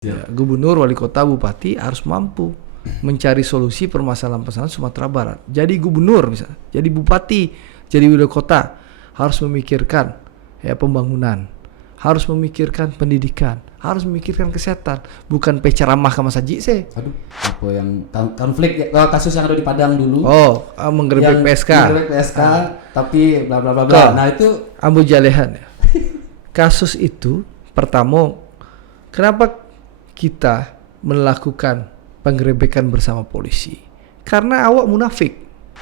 Ya, gubernur, wali kota, bupati harus mampu mencari solusi permasalahan-permasalahan Sumatera Barat. Jadi gubernur misalnya, jadi bupati, jadi wali kota harus memikirkan ya pembangunan, harus memikirkan pendidikan, harus memikirkan kesehatan, bukan ceramah ke Mas Haji sih. Aduh, apa yang konflik kasus yang ada di Padang dulu? Oh, menggerebek PSK. Menggerebek PSK, tapi bla bla bla bla. Nah, itu Ambu Jalehan ya. Kasus itu pertama, kenapa kita melakukan penggerebekan bersama polisi? Karena awak munafik.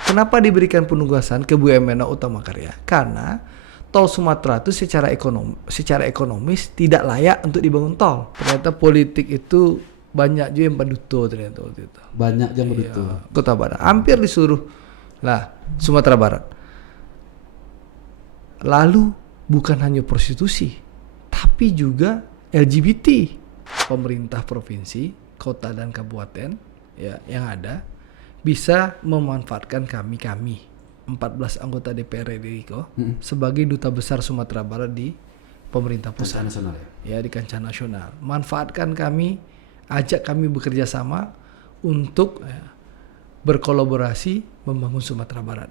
Kenapa diberikan penugasan ke BUMN Utama Karya? Karena tol Sumatera itu secara ekonomis tidak layak untuk dibangun tol. Ternyata politik itu banyak juga yang penduto ternyata waktu itu. banyak yang begitu. Kota Padang, hampir di seluruh Sumatera Barat. Lalu bukan hanya prostitusi, tapi juga LGBT. Pemerintah provinsi, kota dan kabupaten ya yang ada bisa memanfaatkan kami 14 anggota DPR RI sebagai duta besar Sumatera Barat di pemerintah pusat nasional ya di kancah nasional. Manfaatkan kami, ajak kami bekerja sama untuk berkolaborasi membangun Sumatera Barat.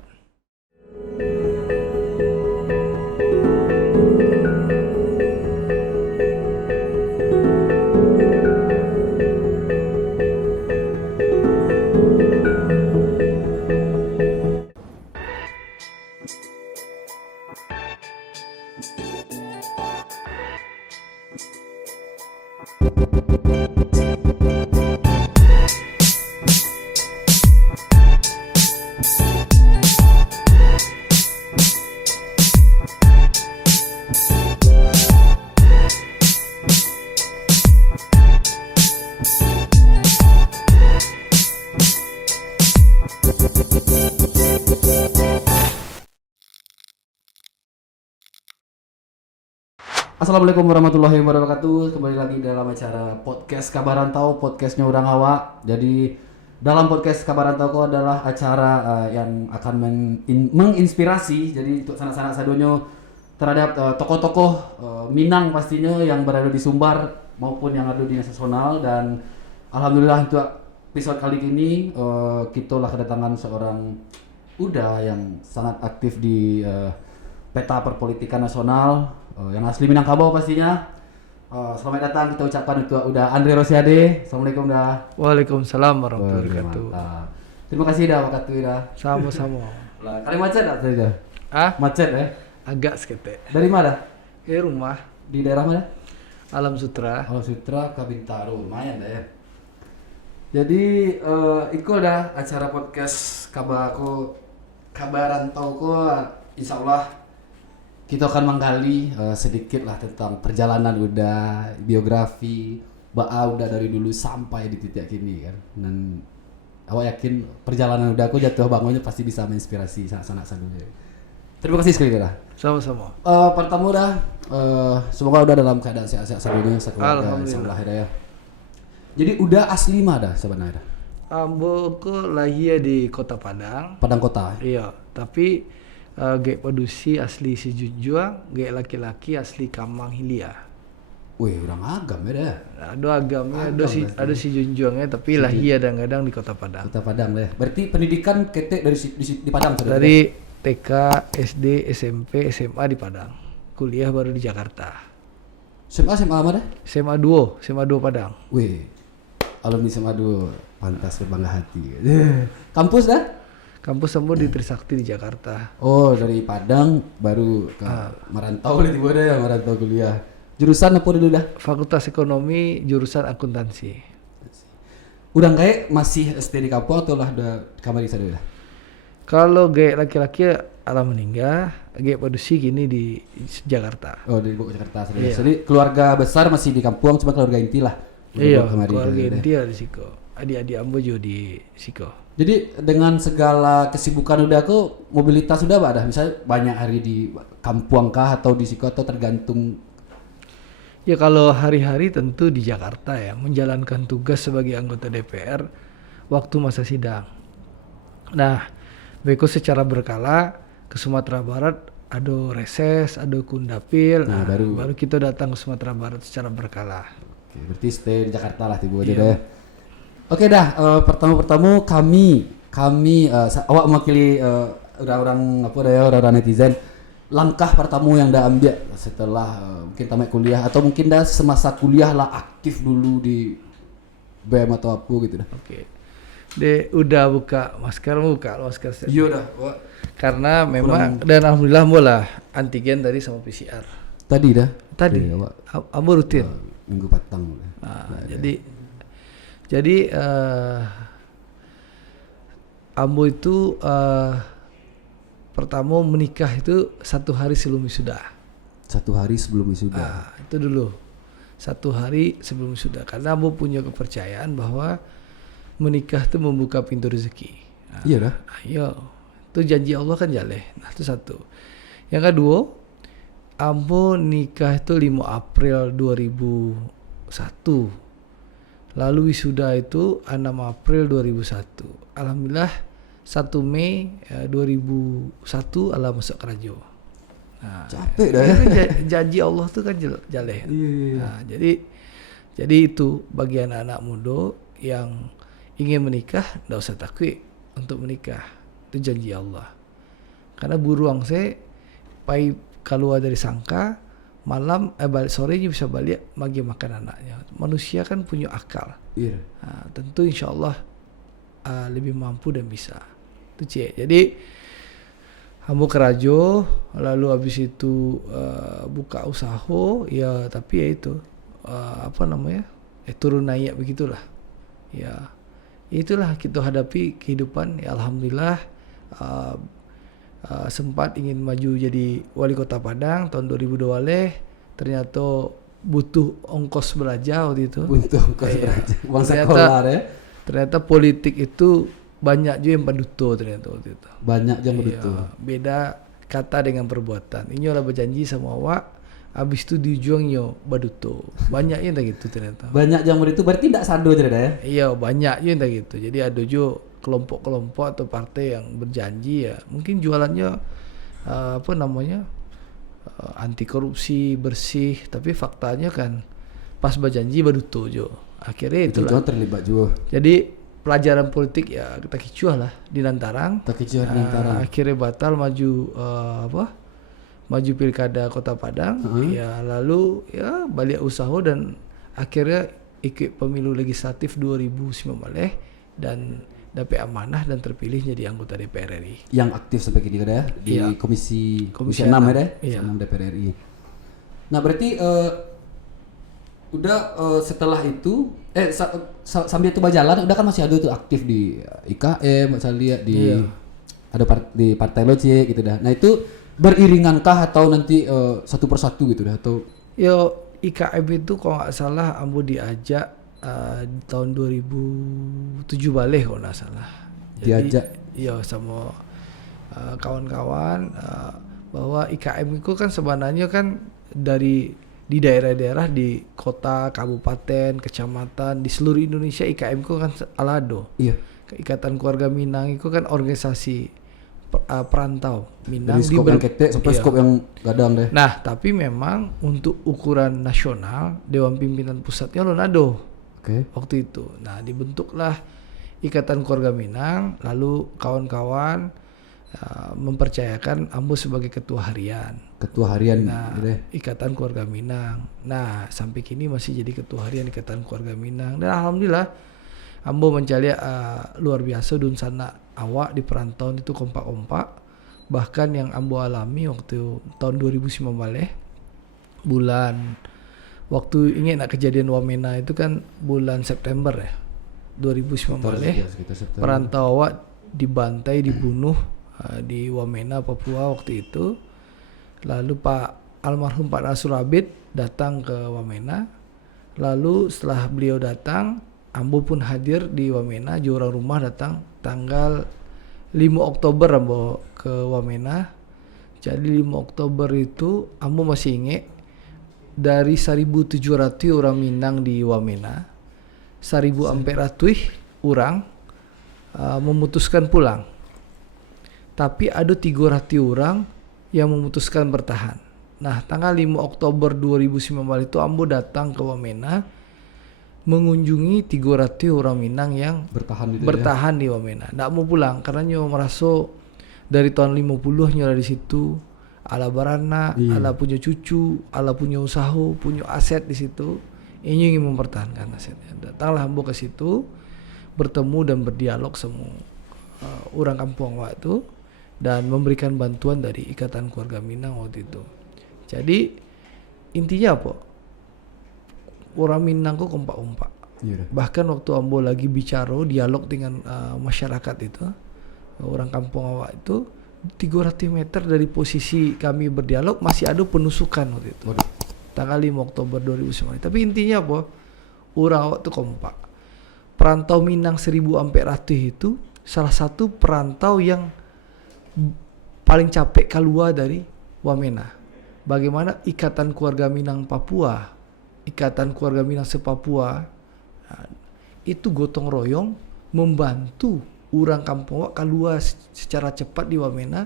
Assalamualaikum warahmatullahi wabarakatuh. Kembali lagi dalam acara podcast Kabar Rantau, podcastnya Urang Awak. Jadi dalam podcast Kabar Rantau ko adalah acara yang akan menginspirasi. Jadi untuk sanak-sanak sadonyo terhadap tokoh-tokoh Minang pastinya yang berada di Sumbar maupun yang ada di nasional. Dan alhamdulillah untuk episode kali ini kita lah kedatangan seorang Uda yang sangat aktif di peta perpolitikan nasional. Yang asli Minangkabau pastinya. Selamat datang kita ucapkan untuk Uda Andre Rosiade. Assalamualaikum dah. Waalaikumsalam warahmatullahi wabarakatuh. Terima kasih dah waktu dah. Sama-sama. Lah, kali macet dah tadi dah. Macet Agak sekete. Dari mana? Rumah Di daerah mana? Alam Sutra. Alam Sutra ke Bintaro. Lumayan dah ya. Jadi ikut dah acara podcast Kabar Rantau ko insyaallah kita akan menggali sedikit lah tentang perjalanan Uda, biografi Uda dari dulu sampai di titik kini kan. Dan awak yakin perjalanan Uda aku jatuh bangunnya pasti bisa menginspirasi sanak-sanak sadunya. Terima kasih sekali dah. Sama-sama. Pertama dah, semoga Uda dalam keadaan sehat-sehat sadunya, sekeluarga insyaallah ya. Jadi Uda asli mana dah sebenarnya? Ambo ko lahir di Kota Padang. Padang Kota. Iya, tapi gek padusi asli Sijunjuang, gek laki-laki asli Kamang Hilia. Wih, orang agam ya dah. Ada agamnya, ada Sijunjuangnya, tapi lahir kadang-kadang di Kota Padang. Kota Padang deh. Berarti pendidikan ketek di Padang saudara? Dari TK, SD, SMP, SMA di Padang. Kuliah baru di Jakarta. SMA mana dah? SMA 2 Padang. Wih, alumni SMA 2, pantas berbangga hati. Kampus dah? Kampus Ambo di Trisakti di Jakarta. Oh, dari Padang baru ke merantau lah tiba ya, merantau kuliah. Jurusan apa dulu dah? Fakultas Ekonomi, jurusan akuntansi. Udah kayak masih stay di kampung atau lah udah kamar di sana dah? Kalau gek laki-laki alam meninggal, gek padusi gini di Jakarta. Oh, di Jakarta. Iya. Jadi keluarga besar masih di kampung, cuma keluarga inti lah. Iya, keluarga inti di Siko. Adik-adik Ambo juga di Siko. Jadi dengan segala kesibukan Uda aku mobilitas sudah ada, misalnya banyak hari di kampung kah atau di Siko atau tergantung? Ya kalau hari-hari tentu di Jakarta ya, menjalankan tugas sebagai anggota DPR waktu masa sidang. Nah, beko secara berkala ke Sumatera Barat ada reses, ada kundapil, baru kita datang ke Sumatera Barat secara berkala. Oke, berarti stay di Jakarta lah tiba aja Iya. deh. Oke dah, pertama kami awak mewakili orang-orang apa dah ya, orang-orang netizen. Langkah pertama yang dah ambil setelah mungkin tamat kuliah atau mungkin dah semasa kuliah lah aktif dulu di BEM atau apa gitu dah. Oke. De udah buka masker saya. Iya dah. Wak. Karena memang dan alhamdulillah mula antigen tadi sama PCR. Tadi dah. Tadi. Oke, awak Ambo rutin. minggu patang. Jadi Ambo itu pertama menikah itu 1 hari sebelum wisuda. 1 hari sebelum wisuda. Itu dulu 1 hari sebelum wisuda. Karena Ambo punya kepercayaan bahwa menikah itu membuka pintu rezeki. Iya dah. Ayo, itu janji Allah kan jaleh. Nah itu satu. Yang kedua, Ambo nikah itu 5 April 2001. Lalu wisuda itu 6 April 2001. Alhamdulillah 1 Mei 2001 Allah masuk kerajo. Nah, Capek dah ya. Janji Allah tuh kan jaleh. Iya. Nah, jadi itu bagi anak-anak muda yang ingin menikah, tidak usah takut untuk menikah. Itu janji Allah. Karena buruang saya pai keluar dari sangka malam balik sorenya bisa balik bagi makan anaknya. Manusia kan punya akal. Iya. Nah, tentu insya Allah lebih mampu dan bisa. Itu cek. Jadi Ambo kerajo, lalu habis itu buka usaha, ya tapi ya itu turun naik begitulah. Ya itulah kita hadapi kehidupan. Ya alhamdulillah sempat ingin maju jadi wali kota Padang tahun 2002 ternyata butuh ongkos belajar waktu itu. Butuh ongkos belajar. Uang Ternyata- sekolah ya. Ternyata politik itu banyak juga yang paduto ternyata waktu itu. Banyak jam begitu. Iya, beda kata dengan perbuatan. Ini lah berjanji sama awak, habis itu dijuangnya baduto. Banyak yang tak gitu ternyata. Banyak jam itu berarti tidak sado aja dah ya. Iya, banyak yang tak gitu. Jadi ada juga kelompok-kelompok atau partai yang berjanji ya, mungkin jualannya anti korupsi, bersih, tapi faktanya kan pas berjanji baduto jo. Akhirnya Itu itulah. terlibat juga. Jadi pelajaran politik ya kita kicuah lah di Nantarang. Tak kecil antara. Akhirnya batal maju maju pilkada Kota Padang. Ya lalu ya balik usaha dan akhirnya ikut pemilu legislatif 2019 dan dapat amanah dan terpilih jadi anggota DPR RI. Yang aktif sampai kini kada ya di Iya. komisi Komisi 6 ya 6. dah. Iya. 6 DPR RI. Nah, berarti udah setelah itu sambil itu berjalan udah kan masih ada tuh aktif di IKM, saya lihat di Iya. ada di partai lo gitu dah. Nah, itu beriringankah atau nanti satu persatu gitu dah atau Yo IKM itu kalau nggak salah Ambo diajak di tahun 2007 balik kalau nggak salah. Diajak? Iya sama kawan-kawan bahwa IKM itu kan sebenarnya kan di daerah-daerah di kota, kabupaten, kecamatan di seluruh Indonesia IKM itu kan alado. iya Ikatan Keluarga Minang itu kan organisasi perantau Minang dari skop yang ketek sampai iya. skop yang gadang deh. Nah, tapi memang untuk ukuran nasional Dewan Pimpinan Pusatnya Lonado Oke. waktu itu. Nah, dibentuklah Ikatan Keluarga Minang, lalu kawan-kawan mempercayakan Ambo sebagai ketua harian. Ketua harian Nah, gitu deh. Ikatan Keluarga Minang. Nah, sampai kini masih jadi ketua harian Ikatan Keluarga Minang. Dan alhamdulillah Ambo mencari luar biasa dun sana awak di perantauan itu kompak-kompak. Bahkan yang Ambo alami waktu tahun 2019 bulan waktu ingat nak kejadian Wamena itu kan bulan September ya 2019 Sekitar September. perantau awak dibantai dibunuh di Wamena Papua waktu itu. Lalu Pak almarhum Pak Nasrul Abid datang ke Wamena. Lalu setelah beliau datang, Ambo pun hadir di Wamena. Orang rumah datang tanggal 5 Oktober Ambo ke Wamena. Jadi 5 Oktober itu Ambo masih ingat dari 1.700 orang Minang di Wamena, 1.400 orang memutuskan pulang. Tapi ada 300 orang yang memutuskan bertahan. Nah, tanggal 5 Oktober 2019 itu Ambo datang ke Wamena mengunjungi 300 orang Minang yang Bertahan gitu bertahan di Wamena. Nggak mau pulang karena nyo merasa dari tahun 50 nyo ada di situ. Ala baranak, ala punya cucu, ala punya usaha, punya aset di situ. Ini ingin mempertahankan asetnya. Datanglah ambo ke situ, bertemu dan berdialog semua orang kampung awak itu dan memberikan bantuan dari Ikatan Keluarga Minang waktu itu. Jadi intinya apa? Orang Minang kok kompak-kompak. Bahkan waktu ambo lagi bicara dialog dengan masyarakat itu, orang kampung awak itu 300 meter dari posisi kami berdialog masih ada penusukan waktu itu. Tanggal 5 Oktober 2009. Tapi intinya apa? Orang awak itu kompak. Perantau Minang 1000 sampai 100 itu salah satu perantau yang paling capek keluar dari Wamena. Bagaimana Ikatan Keluarga Minang Papua, Ikatan Keluarga Minang se-Papua, itu gotong royong membantu orang kampung keluar secara cepat di Wamena,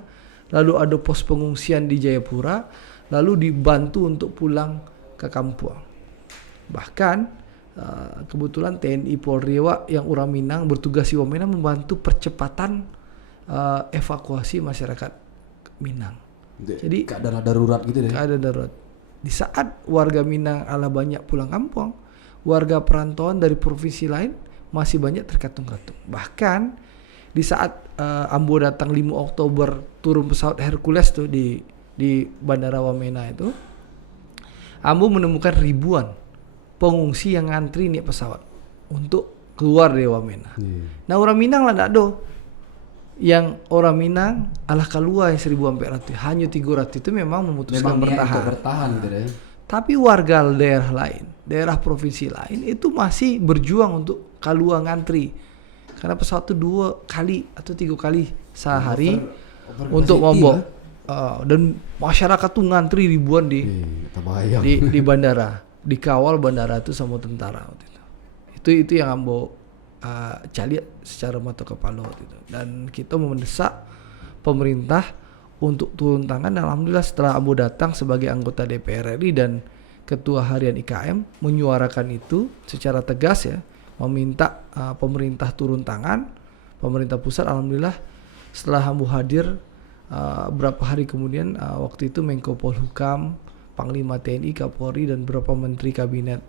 lalu ada pos pengungsian di Jayapura, lalu dibantu untuk pulang ke kampung. Bahkan kebetulan TNI Polri yang orang Minang bertugas di Wamena membantu percepatan evakuasi masyarakat Minang. Jadi keadaan darurat gitu deh. Keadaan darurat. Di saat warga Minang ala banyak pulang kampung, warga perantauan dari provinsi lain masih banyak terkatung-katung. Bahkan di saat ambo datang 5 Oktober turun pesawat Hercules tuh di Bandara Wamena itu, ambo menemukan ribuan pengungsi yang ngantri naik pesawat untuk keluar dari Wamena. Nah orang Minang lah ndak ada. Yang orang Minang alah keluar yang 1000 sampai 100, hanya 300 itu memang memutuskan bertahan gitu deh. Tapi warga daerah lain, daerah provinsi lain itu masih berjuang untuk keluar ngantri. Karena pesawat itu 2 kali atau 3 kali sehari untuk Lombok. Dan masyarakat tuh ngantri ribuan di bandara, dikawal bandara itu sama tentara waktu itu. Itu yang ambo cari secara mata kepala waktu itu. Dan kita mendesak pemerintah untuk turun tangan. Dan alhamdulillah setelah ambo datang sebagai anggota DPR RI dan ketua harian IKM menyuarakan itu secara tegas ya, meminta pemerintah turun tangan, pemerintah pusat. Alhamdulillah setelah ambo hadir berapa hari kemudian waktu itu Menko Polhukam, Panglima TNI, Kapolri dan beberapa menteri kabinet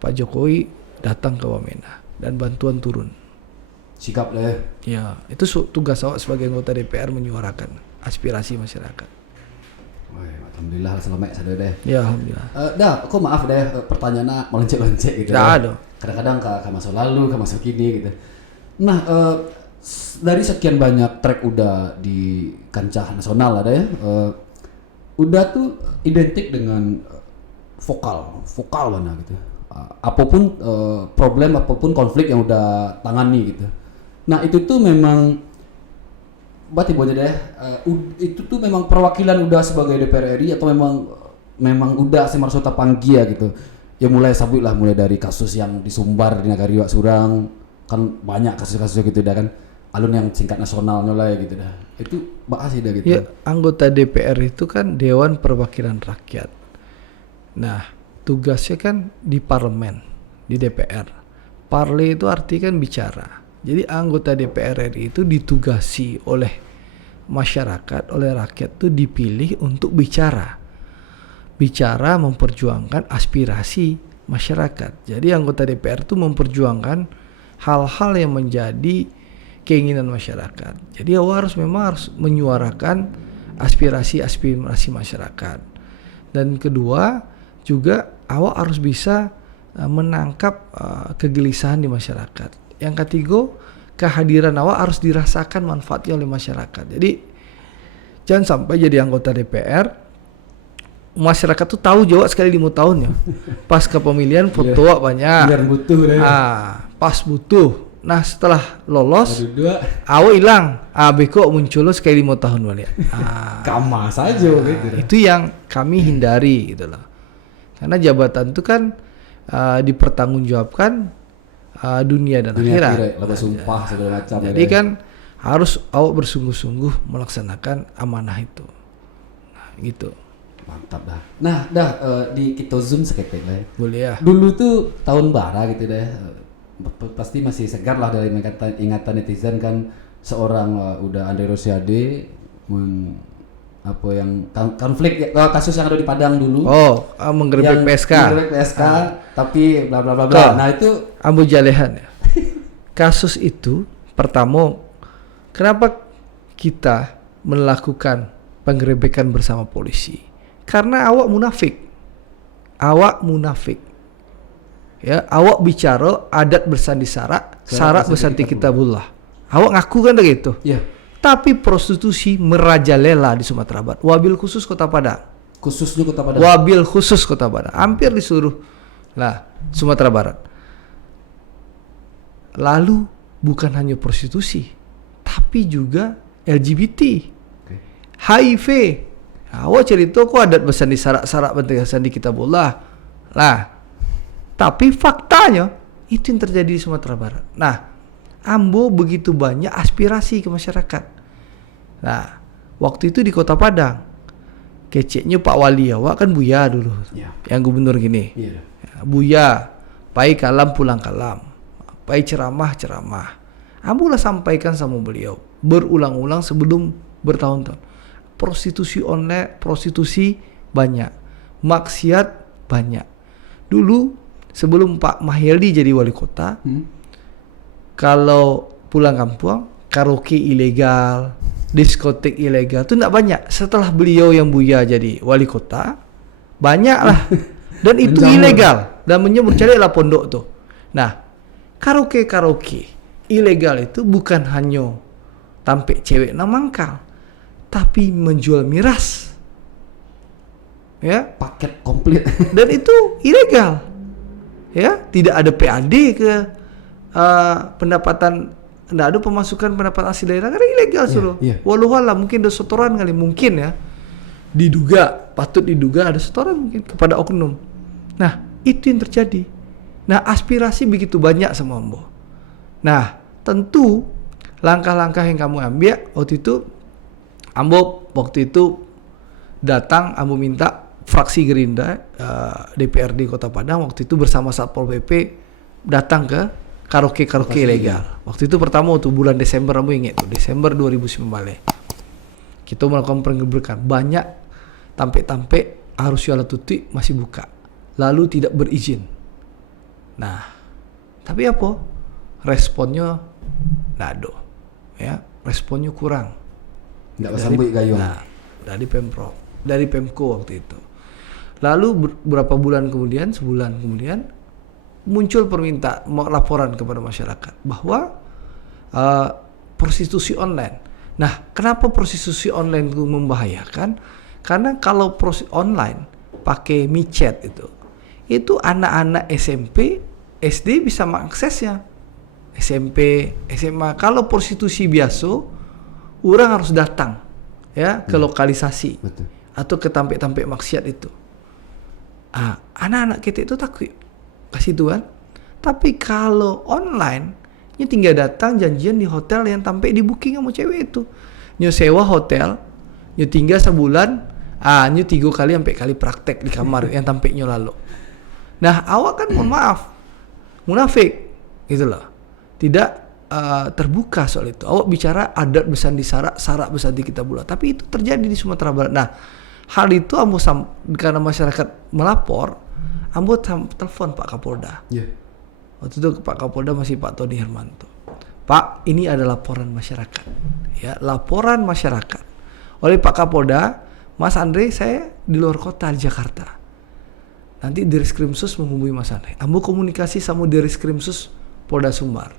Pak Jokowi datang ke Wamena dan bantuan turun. Sikap lah ya. Itu tugas awak sebagai anggota DPR menyuarakan aspirasi masyarakat. Alhamdulillah selamat sadar deh. Ya alhamdulillah. Kok maaf deh pertanyaannya melenceng-lenceng gitu. Ada. Kadang-kadang ke masa lalu, ke masa kini gitu. Nah, dari sekian banyak track udah di kancah nasional ada ya. Udah tuh identik dengan vokal mana gitu. Apapun problem, apapun konflik yang udah tangani gitu. Nah, itu tuh memang berarti boleh deh, itu tuh memang perwakilan udah sebagai DPR RI atau memang udah si Marsota Panggia gitu. Ya mulai sabut lah, mulai dari kasus yang di Sumbar di Nagariwak Surang, kan banyak kasus-kasus gitu dah kan. Alun yang tingkat nasional mulai gitu dah. Itu bahas dah gitu. Ya, anggota DPR itu kan Dewan Perwakilan Rakyat. Nah, tugasnya kan di parlemen, di DPR. Parle itu artinya kan bicara. Jadi anggota DPR RI itu ditugasi oleh masyarakat, oleh rakyat itu dipilih untuk bicara. Bicara memperjuangkan aspirasi masyarakat. Jadi anggota DPR itu memperjuangkan hal-hal yang menjadi keinginan masyarakat. Jadi awak memang harus menyuarakan aspirasi masyarakat. Dan kedua juga awak harus bisa menangkap kegelisahan di masyarakat. Yang ketiga, kehadiran awak harus dirasakan manfaatnya oleh masyarakat. Jadi jangan sampai jadi anggota DPR, masyarakat tuh tahu jawab sekali 5 tahun ya. Pas ke pemilihan foto awak banyak. Biar butuh deh. Pas butuh. Nah setelah lolos, awak hilang. Beko muncul sekali 5 tahun balik. Kama saja gitu. Itu yang kami hindari gitu loh. Karena jabatan itu kan dipertanggungjawabkan dunia dan akhirat. Lalu sumpah segala macam. Jadi kan harus awak bersungguh-sungguh melaksanakan amanah itu. Nah, gitu. Mantap dah. Nah, di kita zoom seketik lah. Boleh ya. Dulu tuh tahun bara gitu deh. Pasti masih segar lah dari ingatan netizen kan seorang udah Andre Rosiade apa yang konflik kasus yang ada di Padang dulu. Menggerebek PSK. Menggerebek PSK tapi bla bla bla bla. Nah, itu ambo jalehan ya. Kasus itu pertama kenapa kita melakukan penggerebekan bersama polisi? Karena awak munafik. Ya, awak bicara adat bersandi syarak bersandi kitabullah. Awak ngaku kan begitu. Iya. Tapi prostitusi merajalela di Sumatera Barat. Wabil khusus Kota Padang. Khususnya Kota Padang. Wabil khusus Kota Padang. Hampir di seluruh Sumatera Barat. Lalu bukan hanya prostitusi, tapi juga LGBT, HIV. Awak cerita kok adat bersandi syarak bersandi kitabullah. Tapi faktanya itu yang terjadi di Sumatera Barat. Nah, ambo begitu banyak aspirasi ke masyarakat. Nah, waktu itu di Kota Padang, keceknya Pak Wali awak kan Buya dulu, yang gubernur gini. Buya, pai kalam pulang kalam, pai ceramah. Ambo lah sampaikan sama beliau berulang-ulang sebelum bertahun-tahun. Prostitusi online, prostitusi banyak, maksiat banyak. Dulu sebelum Pak Mahyildi jadi wali kota, kalau pulang kampung, karaoke ilegal, diskotek ilegal itu tidak banyak. Setelah beliau yang Buya jadi wali kota, banyak lah. Dan itu ilegal. Dan menyebut carilah pondok tuh. Nah, karaoke ilegal itu bukan hanya tampik cewek namangkal, tapi menjual miras. Ya, paket komplit. Dan itu ilegal. Ya, tidak ada PAD ke pendapatan, tidak ada pemasukan pendapatan asli daerah karena ilegal suruh. Wallahualam mungkin ada setoran kali, mungkin ya. Patut diduga ada setoran mungkin kepada oknum. Nah, itu yang terjadi. Nah, aspirasi begitu banyak sama Ambo. Nah, tentu langkah-langkah yang kamu ambil waktu itu, Ambo waktu itu datang, Ambo minta fraksi Gerindra DPRD Kota Padang waktu itu bersama Satpol PP datang ke karaoke ilegal. Waktu itu pertama waktu bulan Desember, Ambo ingat tuh, Desember 2009. Kita melakukan penggerebekan banyak, tampe harus jualan tuti masih buka, lalu tidak berizin. Nah, tapi apa? Responnya nado, ya, responnya kurang. Nggak kesambut gayung. Nah, dari Pemprov, dari Pemko waktu itu. Lalu beberapa bulan kemudian, sebulan kemudian, muncul permintaan laporan kepada masyarakat bahwa prostitusi online. Nah, kenapa prostitusi online itu membahayakan? Karena kalau prostitusi online pakai micet itu anak-anak SMP, SD bisa mengaksesnya. SMP, SMA. Kalau prostitusi biasa, orang harus datang ya ke lokalisasi. Betul. Atau ke tampik-tampik maksiat itu. Anak-anak kita itu takut kasih Tuhan. Tapi kalau online, nyu tinggal datang janjian di hotel yang tampik di booking sama cewek itu. Nyu sewa hotel, nyu tinggal sebulan, nyu 3 kali sampai kali praktek di kamar yang tampiknya lalu. Nah, awak kan mohon maaf, munafik, gitu loh. Tidak terbuka soal itu. Awak bicara adat bersandi syarak bersandi kitabullah, tapi itu terjadi di Sumatera Barat. Nah, hal itu Ambo karena masyarakat melapor, Ambo telepon Pak Kapolda. Waktu itu Pak Kapolda masih Pak Tony Hermanto. Pak, ini ada laporan masyarakat. Ya, laporan masyarakat oleh Pak Kapolda, Mas Andre, saya di luar kota di Jakarta. Nanti Direskrimsus menghubungi Mas Andre. Ambo komunikasi sama Direskrimsus Polda Sumbar.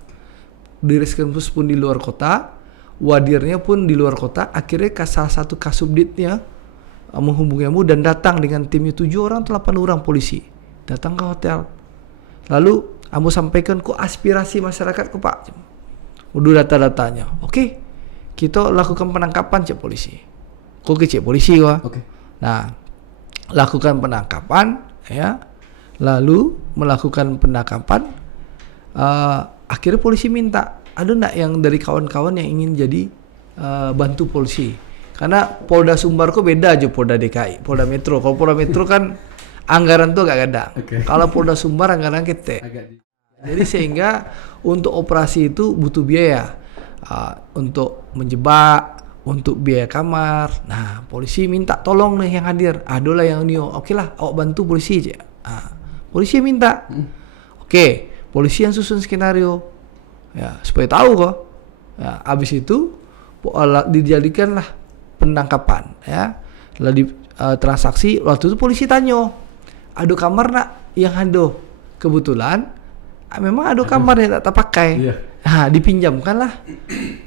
Direskrimsus pun di luar kota, wadirnya pun di luar kota. Akhirnya salah satu kasubditnya menghubungi Ambo dan datang dengan timnya 7 orang atau 8 orang polisi. Datang ke hotel. Lalu Ambo sampaikan ke aspirasi masyarakat ke Pak. Udah data-datanya. Oke, kita lakukan penangkapan cek polisi. Kok cek polisi wah? Oke. Nah, lakukan penangkapan, ya. Lalu melakukan penangkapan. Akhirnya polisi minta, ada enggak yang dari kawan-kawan yang ingin jadi bantu polisi? Karena Polda Sumbar kok beda aja Polda DKI, Polda Metro. Kalau Polda Metro kan anggaran tuh agak gede. Kalau Polda Sumbar anggaran kita. Jadi sehingga untuk operasi itu butuh biaya. Untuk menjebak, untuk biaya kamar. Nah, polisi minta tolong nih yang hadir. Adolah yang nio. Oke lah, awak bantu polisi aja. Polisi minta. Oke, polisi yang susun skenario. Ya, supaya tahu kok. Ya, habis itu dijadikanlah penangkapan ya. Lalu transaksi waktu itu polisi tanya, "Ada kamar nak yang hado?" Kebetulan memang ada kamar yang tak pakai. Iya. Nah, dipinjamkanlah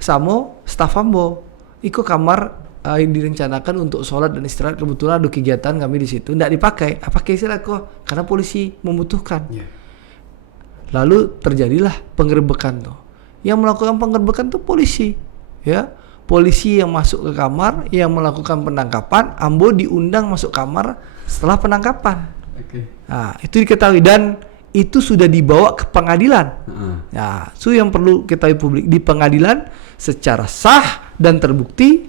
sama staf ambo. Iko kamar yang direncanakan untuk sholat dan istirahat, kebetulan ada kegiatan kami di situ, tidak dipakai. Pakai istilah kok karena polisi membutuhkan. Yeah. Lalu terjadilah penggerebekan tuh. Yang melakukan penggerebekan tuh polisi, ya. Polisi yang masuk ke kamar, yang melakukan penangkapan, ambo diundang masuk kamar setelah penangkapan. Nah, itu diketahui dan itu sudah dibawa ke pengadilan. Nah, itu yang perlu ketahui publik, di pengadilan secara sah dan terbukti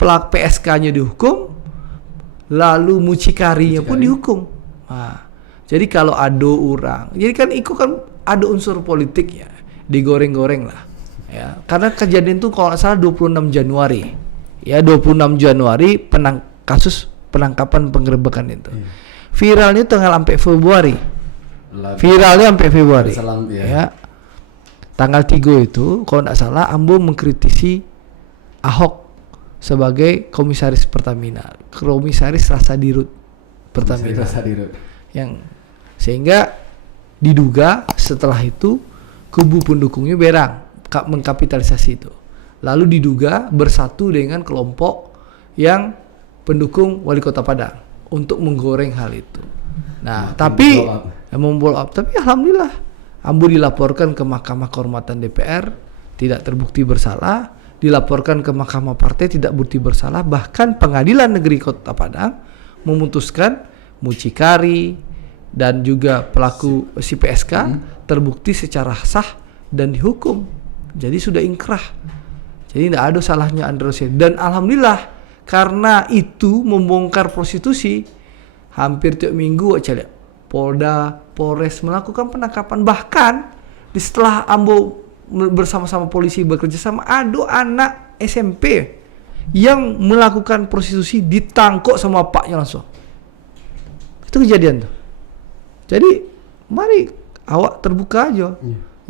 pelak PSK-nya dihukum, lalu mucikarinya pun dihukum. Nah, jadi kalau ada orang, jadi kan itu kan ada unsur politik ya, digoreng-goreng lah. Ya, karena kejadian itu kalau nggak salah 26 Januari. Ya, 26 Januari kasus penangkapan penggerebekan itu. Viralnya tanggal sampai Februari. Viralnya sampai Februari. Ya. Tanggal 3 itu kalau tidak salah Ambo mengkritisi Ahok sebagai komisaris Pertamina, komisaris rasa dirut Pertamina. Yang sehingga diduga setelah itu kubu pendukungnya berang mengkapitalisasi itu. Lalu diduga bersatu dengan kelompok yang pendukung wali kota Padang untuk menggoreng hal itu. Nah, tapi memblow up. Tapi alhamdulillah Ambo dilaporkan ke Mahkamah Kehormatan DPR tidak terbukti bersalah, dilaporkan ke Mahkamah Partai tidak bukti bersalah, bahkan Pengadilan Negeri Kota Padang memutuskan mucikari dan juga pelaku si PSK terbukti secara sah dan dihukum. Jadi sudah ingkrah. Jadi tidak ada salahnya Androsia. Dan alhamdulillah karena itu membongkar prostitusi, hampir tiap minggu aja Polda, Polres melakukan penangkapan. Bahkan setelah Ambo bersama-sama polisi bekerja sama, ada anak SMP yang melakukan prostitusi ditangkap sama bapaknya langsung. Itu kejadian tuh. Jadi mari awak terbuka aja.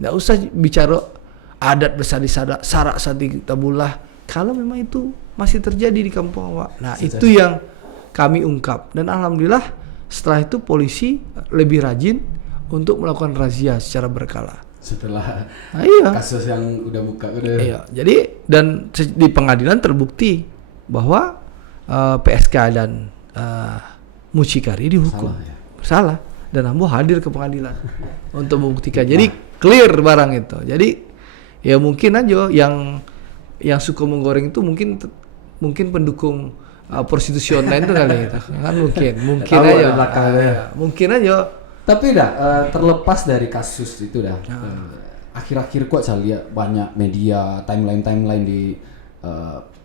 Nggak usah bicara adat besar di sarak sadi tabulah. Kalau memang itu masih terjadi di kampung awak. Nah, itu yang kami ungkap. Dan alhamdulillah setelah itu polisi lebih rajin untuk melakukan razia secara berkala. Setelah kasus yang udah buka udah. Iya. Jadi dan di pengadilan terbukti bahwa PSK dan mucikari dihukum salah dan Ambo hadir ke pengadilan untuk membuktikan. Jadi clear barang itu. Jadi ya mungkin aja yang suka menggoreng itu mungkin pendukung prostitusi online itu kali itu kan mungkin aja mungkin aja. Tapi terlepas dari kasus itu akhir-akhir kok saya lihat banyak media timeline di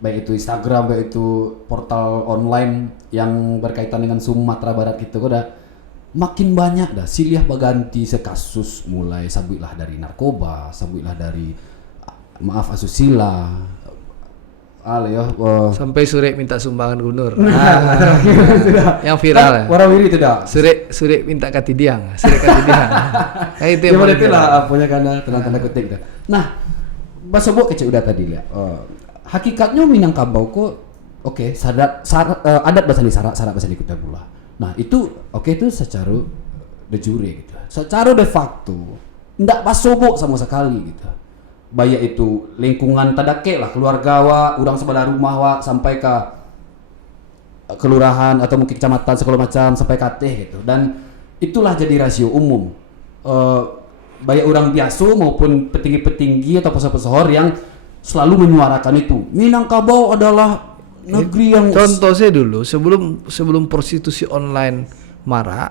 baik itu Instagram, baik itu portal online yang berkaitan dengan Sumatera Barat gitu kok makin banyak silih berganti sekasus, mulai sabuilah dari narkoba, sabuilah dari asusila, sampai Sure minta sumbangan gubernur. Yang viral ya. Warawiri itu dah. Sure minta katidiang. Itu yang boleh lah punya karena tanda kutip dah. Nah, bahasa bok kecil udah tadi lihat. Hakikatnya Minangkabau kok adat bahasa di sarat bahasa di Kutabula. Nah, itu itu secara de jure gitu. Secara de facto ndak pasobok sama sekali gitu. Baik itu lingkungan tadake lah, keluarga wa, orang sebelah rumah wa, sampai ke kelurahan atau mungkin kecamatan segala macam sampai KT gitu. Dan itulah jadi rasio umum. Baik orang biasa maupun petinggi-petinggi atau pesohor yang selalu menyuarakan itu. Minangkabau adalah negeri yang contoh saya dulu sebelum prostitusi online marak,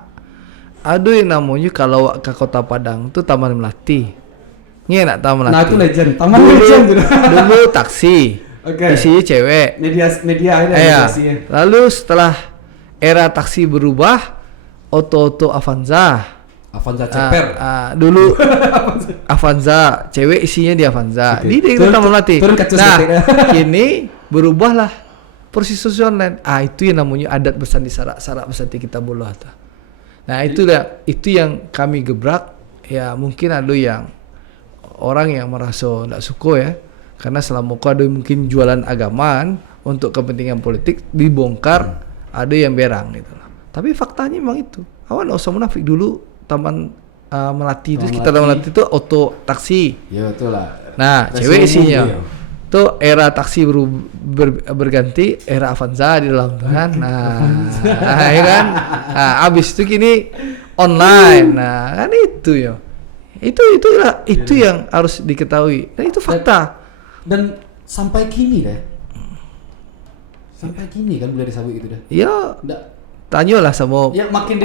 ada yang namanya kalau ke Kota Padang itu Taman Melati. Nggak Taman Melati. Nah itu legend. Taman legend dulu taksi. Oke. isinya cewek. Media ini Iya. mediasinya. Lalu setelah era taksi berubah, oto Avanza. Avanza ceper. Dulu Avanza, cewek isinya di Avanza. Oke. Di Turun- Kota Melati. turun ke Cus Nah, Metik. kini berubahlah prostitusi online. Itu yang namanya adat bersandi sarak bersandi kita bola. Nah, itu yang kami gebrak. Ya mungkin ada yang orang yang merasa tidak suka ya, karena selama ada mungkin jualan agamaan untuk kepentingan politik dibongkar, ada yang berang gitu. Tapi faktanya memang itu. Awal nggak usah munafik dulu. Taman Melati itu, kita Taman Melati itu oto taksi. Ya betul lah. Nah, Tes cewek umum isinya. dia. Itu era taksi berganti, era Avanza di dalam kan. Nah, ya kan. Nah, abis itu kini online. Nah, kan itu ya. Itu yang harus diketahui. Dan itu fakta. Dan sampai kini deh. Sampai kini kan boleh disebut gitu deh. Ya, Nggak, tanyalah sama. ya makin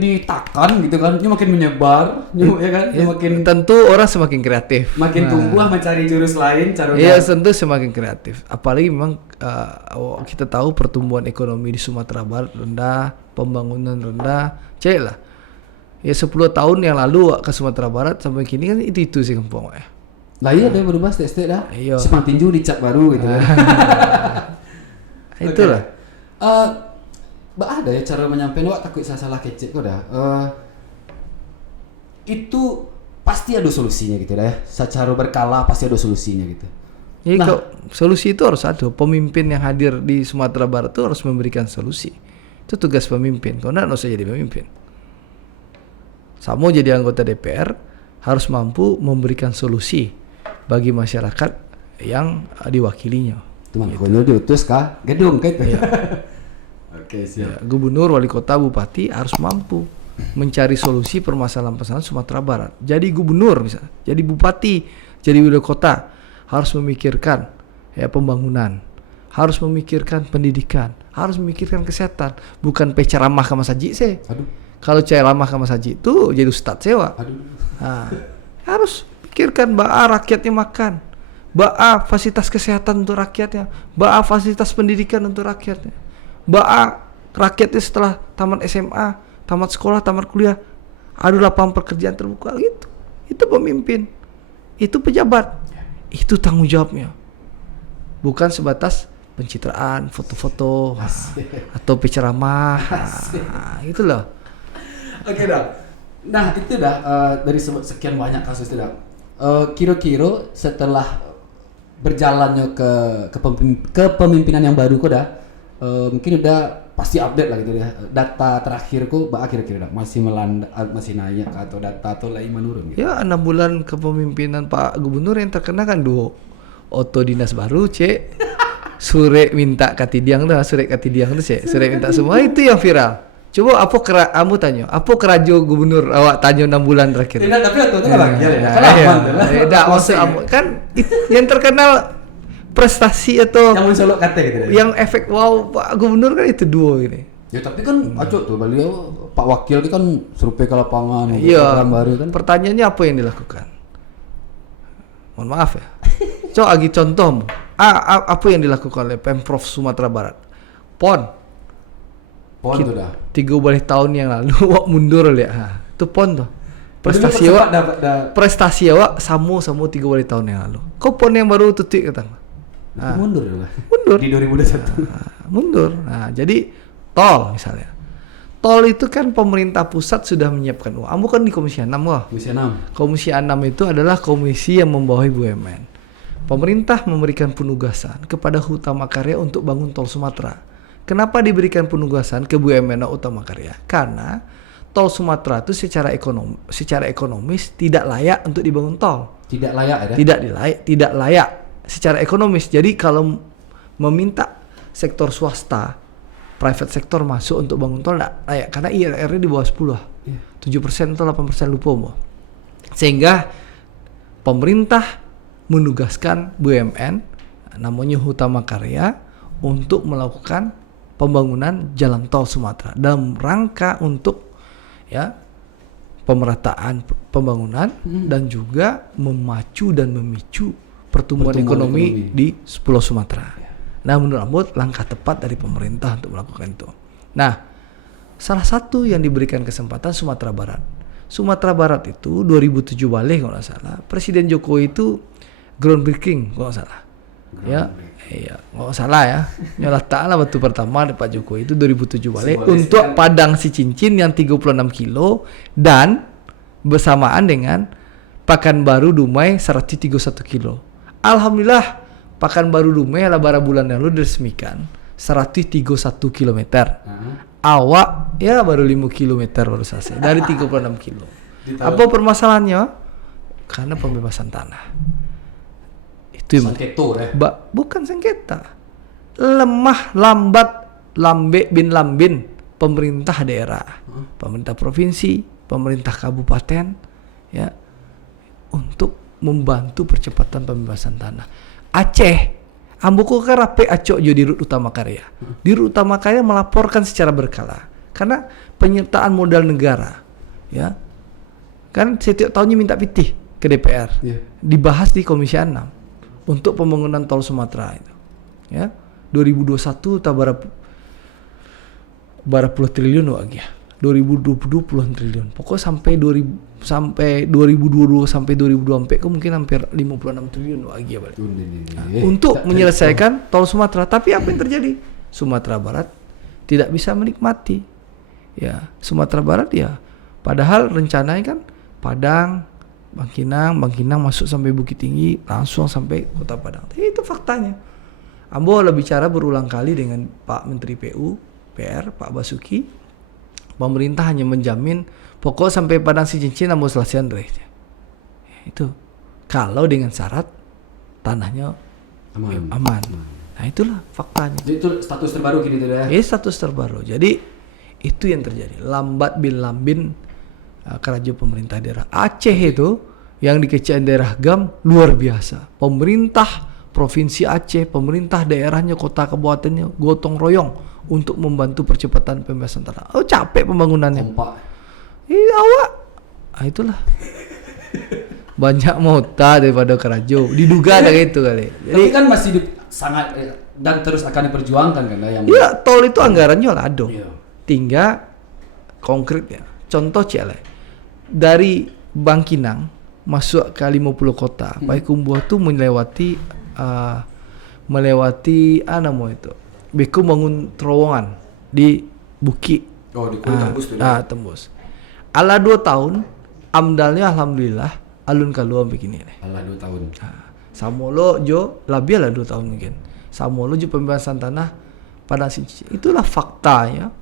ditekan gitu kan, ini makin menyebar, ya kan, Ya, makin tentu orang semakin kreatif. makin tumbuh mencari jurus lain, cara Iya, tentu semakin kreatif. Apalagi memang kita tahu pertumbuhan ekonomi di Sumatera Barat rendah, pembangunan rendah. Cek lah. Ya 10 tahun yang lalu ke Sumatera Barat sampai kini kan itu sih kampung ya. lah iya deh berubah state dah. Iya. Simpang tinju dicap baru gitu kan. Itulah. Ada ya cara menyampaikan, wak takut salah kecek kok dah. Itu pasti ada solusinya gitu dah ya. Secara berkala pasti ada solusinya gitu. Jadi Nah. kalau solusi itu harus ada. Pemimpin yang hadir di Sumatera Barat itu harus memberikan solusi. Itu tugas pemimpin. Kalau nggak usah jadi pemimpin. Sama jadi anggota DPR harus mampu memberikan solusi bagi masyarakat yang diwakilinya. Teman gubernur diutus kah? Gedung kayak itu. Iya. Oke, Ya, siap. gubernur, wali kota, bupati harus mampu mencari solusi permasalahan-permasalahan Sumatera Barat. Jadi gubernur misalnya, jadi bupati, jadi wali kota harus memikirkan ya pembangunan, harus memikirkan pendidikan, harus memikirkan kesehatan, bukan ceramah ke masjid sih. Aduh. Kalau ceramah ke masjid itu jadi ustadz sewa. Aduh. Nah, harus pikirkan bahwa rakyatnya makan, bahwa fasilitas kesehatan untuk rakyatnya, bahwa fasilitas pendidikan untuk rakyatnya, bahwa rakyatnya setelah tamat SMA, tamat sekolah, tamat kuliah, ada lapangan pekerjaan terbuka gitu. Itu pemimpin, itu pejabat, itu tanggung jawabnya. Bukan sebatas pencitraan, foto-foto, atau penceramah, gitu loh. Oke dah. Nah itu dah dari sekian banyak kasus itu dah. Kira-kira setelah berjalannya ke kepemimpinan yang baru kok dah, mungkin udah pasti update lah gitu ya. Data terakhir kok, kira-kira dah masih melanda, masih naik atau data atau lagi menurun gitu. Ya 6 bulan kepemimpinan Pak Gubernur yang terkena kan 2 oto dinas baru, cek. Sure minta katidiang tuh, sure katidiang tuh cek. Sure minta semua itu yang viral. Coba kamu tanya, apa kerajo gubernur awak tanya 6 bulan terakhir? Tidak, tapi itu kan lagi ya. Kan Iya. aman tuh lah. Tidak, maksud kan yang terkenal prestasi atau Yang mencolok kata gitu deh. yang efek wow Pak Gubernur kan itu 2 ini. Ya tapi kan acok tuh beliau Pak Wakil itu kan survei ke lapangan untuk Iya. program baru kan. Pertanyaannya apa yang dilakukan? Mohon maaf ya. Coba lagi contoh. Apa yang dilakukan oleh Pemprov Sumatera Barat? PON. Pon tuh dah. 3 tahun yang lalu wak mundur lihat. Itu PON tuh. Prestasi Dulu awak dapat prestasi awak sama 3 tahun yang lalu. Kok PON yang baru tutik kata? mundur lah. Mundur. Di 2021. Mundur. Nah, jadi tol misalnya. Tol itu kan pemerintah pusat sudah menyiapkan uang. Bukan di Komisi 6 wah. Komisi 6. Komisi 6 itu adalah komisi yang membawahi BUMN. Pemerintah memberikan penugasan kepada Hutama Karya untuk bangun tol Sumatera. Kenapa diberikan penugasan ke BUMN Utama Karya? Karena tol Sumatera itu secara ekonomis tidak layak untuk dibangun tol. Tidak layak ya? Tidak layak secara ekonomis. Jadi kalau meminta sektor swasta, private sektor masuk untuk bangun tol tidak layak karena IRR-nya di bawah 10 lah. 7% atau 8% lupa mau. Sehingga pemerintah menugaskan BUMN namanya Hutama Karya untuk melakukan pembangunan jalan tol Sumatera dalam rangka untuk ya pemerataan pembangunan dan juga memacu dan memicu pertumbuhan ekonomi di Pulau Sumatera. Nah, menurut Ambo langkah tepat dari pemerintah untuk melakukan itu. Nah, salah satu yang diberikan kesempatan Sumatera Barat. Sumatera Barat itu 2007 balik kalau nggak salah. Presiden Jokowi itu groundbreaking kalau nggak salah. Ya, iya, nggak salah ya. Nyolah ta'ala batu pertama Pak Jokowi itu 2007 balik untuk Padang Si Cincin yang 36 kilo dan bersamaan dengan Pekanbaru Dumai 131 kilo. Alhamdulillah Pekanbaru Dumai lah bara bulan yang lalu diresmikan 131 km. Awak ya baru 5 km baru selesai dari 36 kilo. Apa permasalahannya? Karena pembebasan tanah. Itu sengketa bukan sengketa. Lemah, lambat, lambin pemerintah daerah, pemerintah provinsi, pemerintah kabupaten ya untuk membantu percepatan pembebasan tanah. Aceh, Ambuku kan rapi acok jo di Rut Utama Karya. Di Rut Utama Karya melaporkan secara berkala karena penyertaan modal negara ya. Kan setiap tahunnya minta pitih ke DPR. Dibahas di Komisi 6 untuk pembangunan tol Sumatera itu. Ya. 2021 tabara puluh triliun lagi ya. 2020 puluhan triliun. Pokoknya sampai 2022 sampai 2024 kok mungkin hampir 56 triliun lagi ya balik. Untuk menyelesaikan tol Sumatera. Tapi apa yang terjadi? Sumatera Barat tidak bisa menikmati. Ya, Sumatera Barat ya. Padahal rencananya kan Padang, Bangkinang masuk sampai Bukit Tinggi, langsung sampai Kota Padang. Itu faktanya. Ambo udah bicara berulang kali dengan Pak Menteri PR, Pak Basuki. Pemerintah hanya menjamin pokok sampai Padang Si Cincin Ambo selesai itu. Kalau dengan syarat tanahnya aman. Nah, itulah faktanya. Jadi itu status terbaru gini tuh ya. Status terbaru. Jadi itu yang terjadi. Lambat bin lambin kerajaan pemerintah daerah. Aceh itu yang dikecilkan daerah GAM luar biasa. Pemerintah provinsi Aceh, pemerintah daerahnya, kota kabupatennya gotong royong untuk membantu percepatan pembebasan tanah. Oh, capek pembangunannya. Kompak. Awak. Itulah. Banyak mota daripada kerajaan. Diduga dari itu kali. Jadi, tapi kan masih sangat dan terus akan diperjuangkan kan yang. Iya, tol itu anggarannya lah ada. Iya. Tinggal Konkretnya. Contoh cile. Dari Bangkinang masuk ke 50 kota, Payakumbuh tuh melewati itu. Beku bangun terowongan di Bukit. Oh, di Kulit tembus tuh. Tembus. Ala 2 tahun, amdalnya alhamdulillah alun kaluan begini nih. Ala 2 tahun. Samolo jo lebih lah 2 tahun mungkin. Samolo jo pembebasan tanah pada sisi. Itulah faktanya.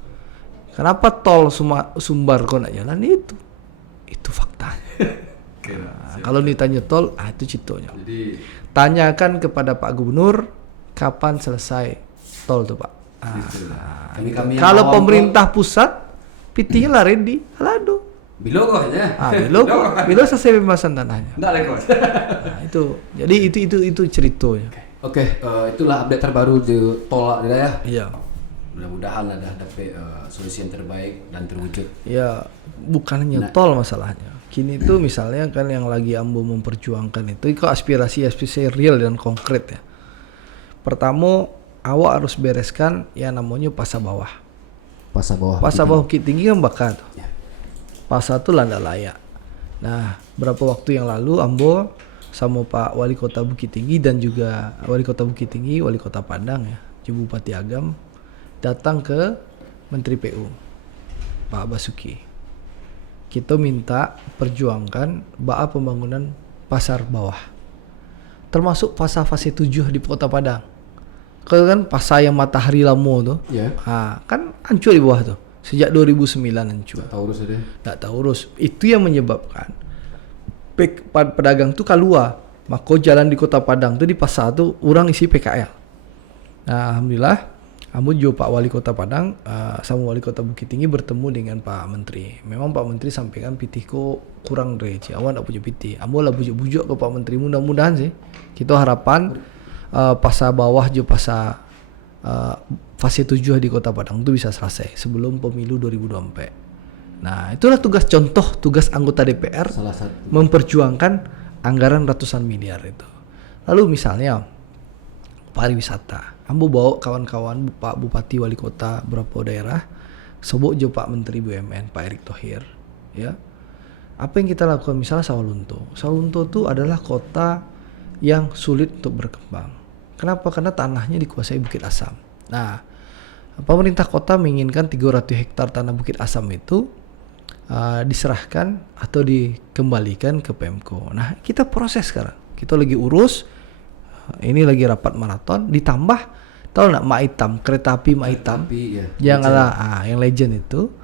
Kenapa tol Sumbar kok nak jalan itu faktanya. Kalau ditanya tol, itu citonya. Jadi tanyakan kepada Pak Gubernur kapan selesai tol tuh Pak. Kalau pemerintah pusat, pitihnya lah ready, alado. Bilo kok ya. Bilo selesai pembebasan tanahnya. Enggak lekos. Itu. Jadi itu ceritanya. Oke, itulah update terbaru di tol ya. Iya. Mudah-mudahan ada solusi yang terbaik dan terwujud. Ya, bukan hanya tol masalahnya. Kini tuh misalnya kan yang lagi Ambo memperjuangkan itu aspirasi real dan konkret ya. Pertama, awak harus bereskan yang namanya pasar bawah. Pasar bawah Bukit Tinggi kan bakar tuh. Ya. Pasar tuh landa layak. Nah, berapa waktu yang lalu Ambo sama Pak Wali Kota Bukit Tinggi dan juga Wali Kota Bukit Tinggi, Wali Kota Padang ya, Bupati Agam datang ke Menteri PU Pak Basuki. Kita minta perjuangkan pembangunan pasar bawah. Termasuk pasar fase 7 di Kota Padang. Kalau kan pasar yang Matahari Lamo tuh. Yeah. Kan hancur di bawah tuh. Sejak 2009 hancur. Tak tahu urus. Itu yang menyebabkan pedagang tuh keluar. Maka jalan di Kota Padang tuh di pasar tuh orang isi PKL. Nah, alhamdulillah Ambo juga Pak Wali Kota Padang sama Wali Kota Bukit Tinggi bertemu dengan Pak Menteri. Memang Pak Menteri sampaikan pitihku kurang reci. Awak tak punya pitih. Ambo lah bujuk-bujuk ke Pak Menteri. Mudah-mudahan sih. Kita harapan pasar bawah juga pasar fase 7 di Kota Padang itu bisa selesai sebelum pemilu 2024. Nah, itulah tugas anggota DPR memperjuangkan anggaran ratusan miliar itu. Lalu misalnya pariwisata, ambo bawa kawan-kawan Pak Bupati Wali Kota beberapa daerah, sebut jo Pak Menteri BUMN Pak Erick Thohir, ya. Apa yang kita lakukan misalnya Sawalunto. Sawalunto itu adalah kota yang sulit untuk berkembang. Kenapa? Karena tanahnya dikuasai Bukit Asam. Nah, pemerintah kota menginginkan 300 hektar tanah Bukit Asam itu diserahkan atau dikembalikan ke Pemko. Nah, kita proses sekarang. Kita lagi urus. Ini lagi rapat maraton. Ditambah, tahu nggak Maitam, kereta api Maitam, yang legend itu.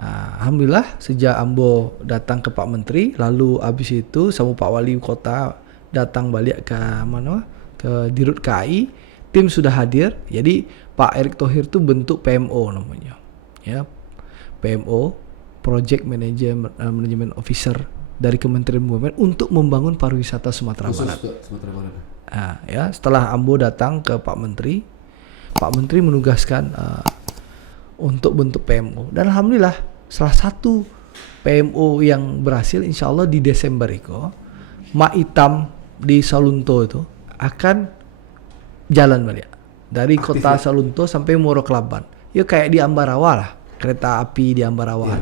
Alhamdulillah sejak Ambo datang ke Pak Menteri, lalu habis itu sama Pak Wali Kota datang balik ke mana? Ke Dirut KAI, tim sudah hadir. Jadi Pak Erick Thohir itu bentuk PMO namanya, ya, PMO, Project Management Officer dari Kementerian BUMN untuk membangun pariwisata Sumatera Barat. Ya, setelah Ambo datang ke Pak Menteri menugaskan untuk bentuk PMO, dan alhamdulillah salah satu PMO yang berhasil, insya Allah di Desember itu Maitam di Sawalunto itu akan jalan balik dari kota Sawalunto sampai Muaro Kelabang. Ya kayak di Ambarawa lah, kereta api di Ambarawa.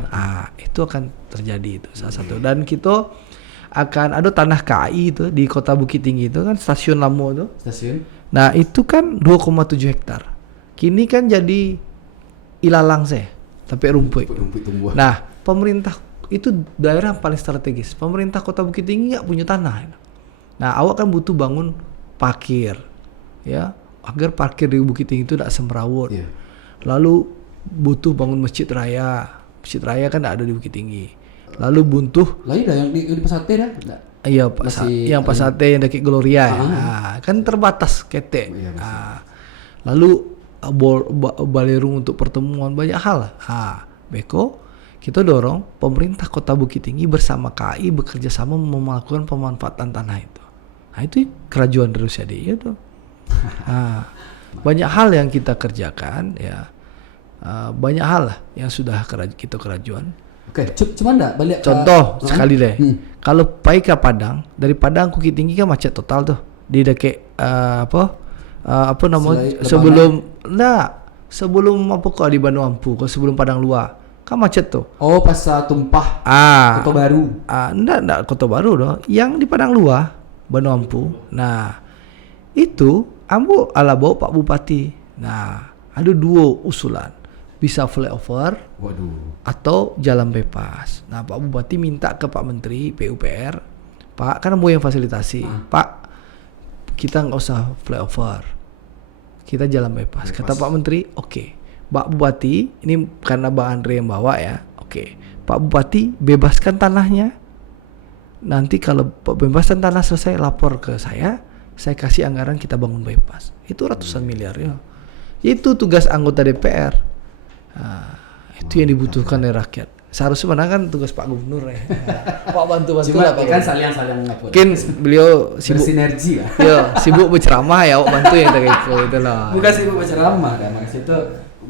Itu akan terjadi itu salah satu. Dan kita akan ada tanah KAI itu di Kota Bukit Tinggi itu kan, stasiun Lamo itu. Nah, itu kan 2,7 hektar. Kini kan jadi ilalang tapi rumput. Nah, pemerintah itu daerah paling strategis. Pemerintah Kota Bukit Tinggi nggak punya tanah. Nah, awak kan butuh bangun parkir, ya, agar parkir di Bukit Tinggi itu tidak semrawut. Lalu butuh bangun masjid raya. Masjid raya kan ada di Bukit Tinggi. Lalu butuh lain dah yang di Pasate dah. Iya, yang Pasate yang dekat Gloria ya. Kan terbatas ketek. Lalu balerung untuk pertemuan, banyak hal. Beko kita dorong pemerintah Kota Bukit Tinggi bersama KAI bekerja sama melakukan pemanfaatan tanah itu. Nah, itu kerajuan Rusia dia itu. Banyak hal yang kita kerjakan, ya. Banyak hal lah yang sudah kita kerajuan. Oke, cuma enggak balik contoh sekali deh. Kalau pai ke Padang, dari Padang Bukit Tinggi kan macet total tuh. Di dekat apa namanya sebelum apa kok di Bandung Ampu, sebelum Padang Luar. Kan macet tuh. Oh, pas tumpah. Kota Baru. Enggak Kota Baru doh. Yang di Padang Luar, Bandung Ampu. Nah, itu ambo ala bawa Pak Bupati. Nah, ada dua usulan. Bisa flyover atau jalan bebas. Nah, Pak Bupati minta ke Pak Menteri PUPR, Pak, kan mau yang fasilitasi, Pak, kita nggak usah flyover, kita jalan bebas. Kata Pak Menteri, oke. Pak Bupati, ini karena Bang Andre yang bawa ya, oke. Pak Bupati bebaskan tanahnya. Nanti kalau pembebasan tanah selesai, lapor ke saya kasih anggaran, kita bangun bebas. Itu ratusan miliar ya. Itu tugas anggota DPR. Itu yang dibutuhkan oleh rakyat. Seharusnya mana kan tugas Pak Gubernur ya. Pak bantu lah Pak. Kan saling ngapur. Mungkin beliau sibuk bersinergi lah. Iya, sibuk berceramah ya, bantu yang kayak gitu lah. Bukan sibuk berceramah kan, maksud itu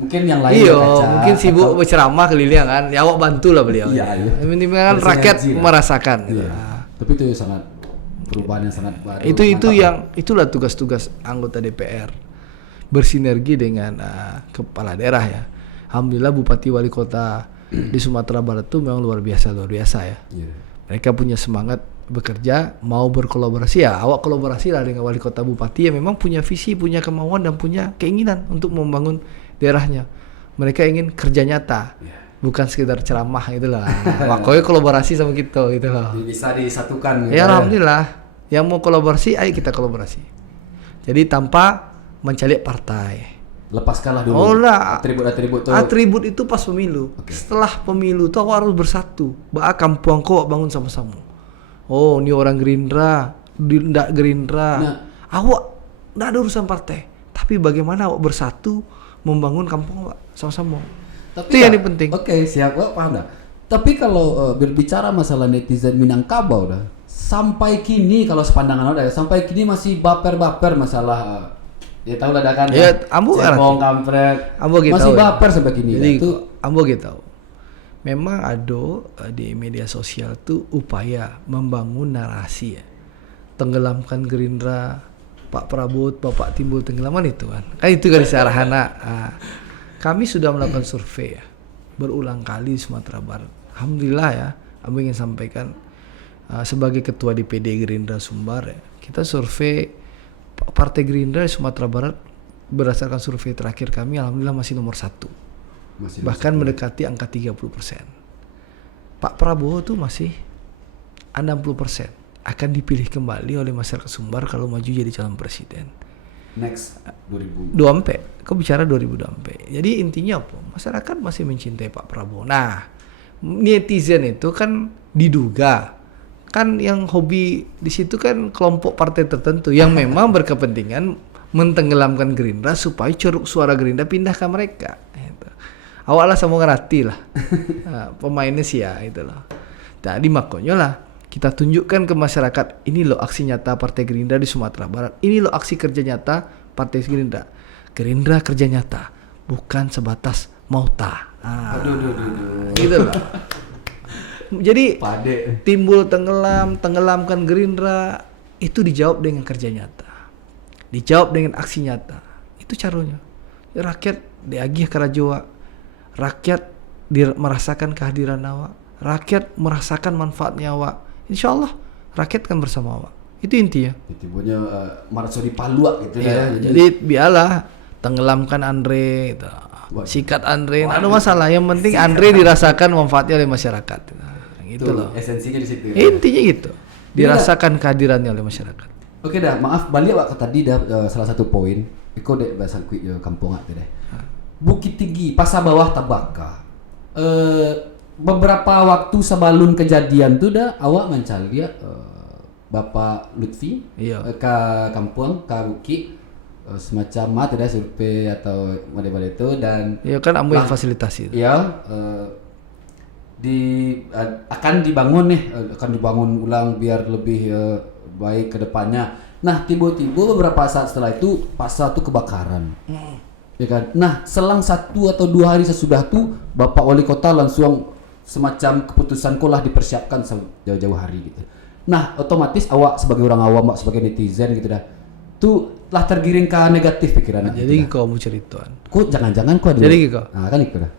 mungkin yang lain. Iya, mungkin sibuk berceramah keliling kan. Ya awak bantu lah beliau. Iya. Minimal kan rakyat merasakan gitu. Tapi itu sangat perubahan yang sangat baru. Itulah tugas-tugas anggota DPR. Bersinergi dengan kepala daerah ya. Alhamdulillah Bupati Wali Kota di Sumatera Barat itu memang luar biasa ya. Mereka punya semangat bekerja, mau berkolaborasi ya. Awak kolaborasi lah dengan Wali Kota Bupati yang memang punya visi, punya kemauan dan punya keinginan untuk membangun daerahnya. Mereka ingin kerja nyata, bukan sekedar ceramah gitu lah. Makanya kolaborasi sama kita gitu loh. Bisa disatukan. Ya alhamdulillah, yang mau kolaborasi, ayo kita kolaborasi. Jadi tanpa mencari partai. Lepaskanlah dulu atribut-atribut tuh. Atribut itu pas pemilu. Setelah pemilu tuh awak harus bersatu. Kampung kau bangun sama-sama. Oh, ini orang Gerindra, ndak Gerindra. Awak ndak ada urusan partai. Tapi bagaimana awak bersatu membangun kampung awak sama-sama. Itu yang penting. Oke, siap, paham dah. Tapi kalau berbicara masalah netizen Minangkabau dah, sampai kini kalau sepandangan ada, sampai kini masih baper-baper masalah. Ya tahu lah kan. Ya, ambo kampret. Ambo gitu. Masih baper sampai kini. Jadi itu ambo gitu. Memang ada di media sosial tuh upaya membangun narasi ya. tenggelamkan Gerindra, Pak Prabowo, Bapak timbul tenggelam, kan itu kan. Kan itu garis arahana. Nah, kami sudah melakukan survei ya, berulang kali di Sumatera Barat. Alhamdulillah ya, aku ingin sampaikan sebagai ketua DPD Gerindra Sumbar ya, kita survei Partai Gerindra di Sumatera Barat berdasarkan survei terakhir kami, alhamdulillah masih nomor 1. Bahkan mendekati angka 30%. Pak Prabowo tuh masih 60%. Akan dipilih kembali oleh masyarakat Sumbar kalau maju jadi calon presiden. Next 2024. Kau bicara 2024. Jadi intinya apa? Masyarakat masih mencintai Pak Prabowo. Nah, netizen itu kan diduga kan yang hobi di situ kan kelompok partai tertentu yang memang berkepentingan mentenggelamkan Gerindra supaya ceruk suara Gerindra pindah ke mereka. Gitu. Awak lah sama ngerti lah. Pemainnya sih ya itu loh. Jadi makanya lah kita tunjukkan ke masyarakat, ini loh aksi nyata Partai Gerindra di Sumatera Barat. Ini loh aksi kerja nyata Partai Gerindra. Gerindra kerja nyata, bukan sebatas mauta. Gitu loh. Jadi timbul tenggelamkan Gerindra itu dijawab dengan kerja nyata. Dijawab dengan aksi nyata. Itu caranya. Rakyat diagih karajoa. Rakyat merasakan kehadiran awak. Rakyat merasakan manfaatnya awak. Insya Allah rakyat kan bersama awak. Itu intinya. Itu punya Marsudi Paluak gitu ya. Jadi biarlah tenggelamkan Andre gitu. Sikat Andre, nggak ada masalah. Yang penting Andre dirasakan manfaatnya oleh masyarakat. Gitu loh. Esensinya di situ. Ya? Intinya gitu. Dirasakan kehadirannya oleh masyarakat. Oke dah, maaf balik wak ke tadi dah salah satu poin. Iko dek bahasa kuit kampung deh. Bukit Tinggi, Pasar Bawah Tabaka. Beberapa waktu sebelum kejadian tu dah awak mencari Bapak Lutfi ke kampung ke Bukit semacam ada survei atau model-model itu dan ya kan ambil yang fasilitasi. Ya akan dibangun ulang biar lebih baik ke depannya. Nah, tiba-tiba beberapa saat setelah itu pasar tu kebakaran. Ya kan? Nah, selang 1 atau 2 hari sesudah tu Bapak Wali Kota langsung semacam keputusan lah dipersiapkan jauh-jauh hari gitu. Nah, otomatis awak sebagai orang awam, sebagai netizen gitu dah. Tu lah tergiring ke negatif pikiran. Jadi kau mau cerituan. Kok jangan-jangan kau ada. Jadi gitu. Nah, kan itu dah.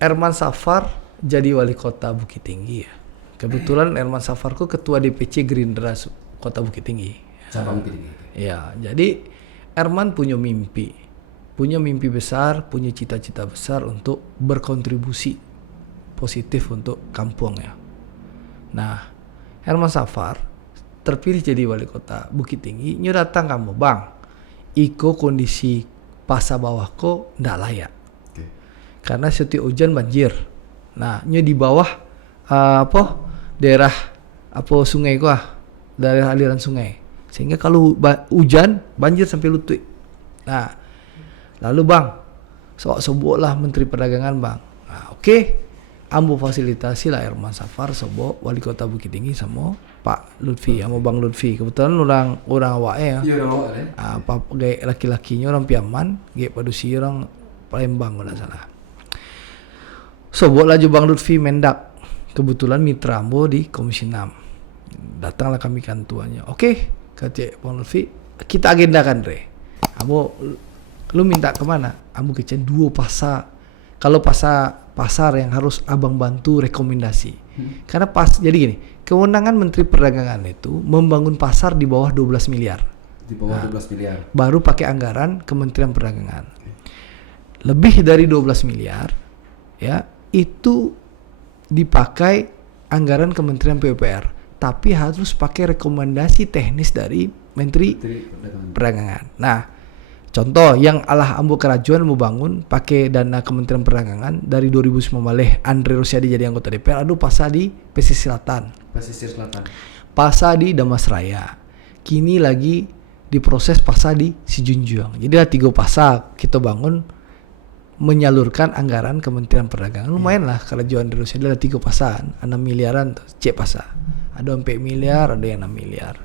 Herman Safar jadi wali kota Bukit Tinggi ya. Kebetulan Herman Safar ku ketua DPC Gerindra Kota Bukit Tinggi. Cabang Bukit Tinggi. Ya, jadi Herman punya mimpi besar, punya cita-cita besar untuk berkontribusi positif untuk kampung ya. Nah, Herman Safar terpilih jadi wali kota Bukit Tinggi. Nyo datang kamu, bang, iko kondisi pasar bawahku ndak layak. Okay. Karena setiap hujan banjir. Nah, nyo di bawah daerah sungai daerah aliran sungai. Sehingga kalau hujan banjir sampai lutut. Nah, lalu bang, sobok lah Menteri Perdagangan bang. Nah, oke. Ambo fasilitasi lah Herman Safar sobok wali kota Bukit Tinggi sama Pak Lutfi, sama Bang Lutfi. Kebetulan orang awak ya. Iya orang awak. Gaya laki-lakinya orang Piaman, gaya padusi orang Palembang kalau salah. Sobok laju Bang Lutfi Mendak. Kebetulan mitra ambo di Komisi 6. Datanglah kami kantuannya. Oke, kata Bang Lutfi, kita agendakan Re. Ambo lu minta kemana? Ambo kecen 2 pasar. Kalau pasar yang harus abang bantu rekomendasi. Karena jadi gini, kewenangan Menteri Perdagangan itu membangun pasar di bawah 12 miliar. Di bawah 12 miliar. Baru pakai anggaran Kementerian Perdagangan. Lebih dari 12 miliar ya, itu dipakai anggaran Kementerian PUPR, tapi harus pakai rekomendasi teknis dari Menteri Perdagangan. Nah, contoh yang alah ambo kerajuan mau bangun pakai dana Kementerian Perdagangan dari 2009 Andre Rosiadi jadi anggota DPR, pasar di Pesisir Selatan. Pasar di Damasraya. Kini lagi diproses pasar di Sijunjuang. Jadi ada 3 pasar kita bangun menyalurkan anggaran Kementerian Perdagangan. Lumayan lah kerajuan Andre Rosiadi ada 3 pasar, 6 miliaran tuh, cek pasar. Ada 4 miliar, ada yang 6 miliar.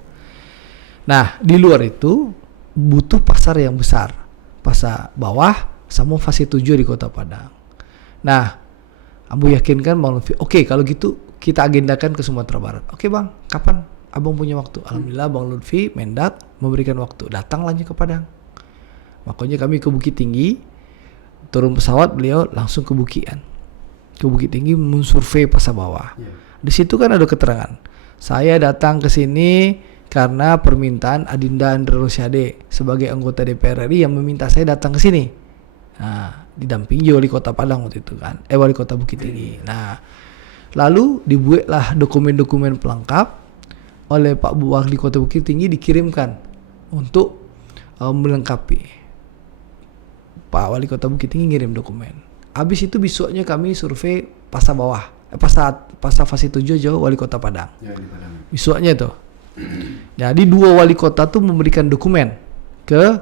Nah, di luar itu butuh pasar yang besar, pasar bawah sama fase 7 di Kota Padang. Nah, ambo yakinkan Bang Lutfi, oke kalau gitu kita agendakan ke Sumatera Barat. Oke bang, kapan? abang punya waktu. Alhamdulillah Bang Lutfi Mendak memberikan waktu. Datanglah ke Padang. Makanya kami ke Bukit Tinggi, turun pesawat beliau langsung ke Bukian. Ke Bukit Tinggi mensurvei pasar bawah. Di situ kan ada keterangan. Saya datang ke sini karena permintaan Adinda Andre Rosiade sebagai anggota DPR RI yang meminta saya datang ke sini. Nah, didampingi wali kota Padang waktu itu kan, wali kota Bukit Tinggi. Nah, lalu dibuatlah dokumen-dokumen pelengkap oleh Pak Wali Kota Bukit Tinggi, dikirimkan untuk melengkapi. Pak Wali Kota Bukit Tinggi ngirim dokumen. Habis itu besoknya kami survei pasar bawah, pasar fase 7 jauh Wali Kota Padang. Ya, di Padang. Besoknya tuh. Jadi dua wali kota tuh memberikan dokumen ke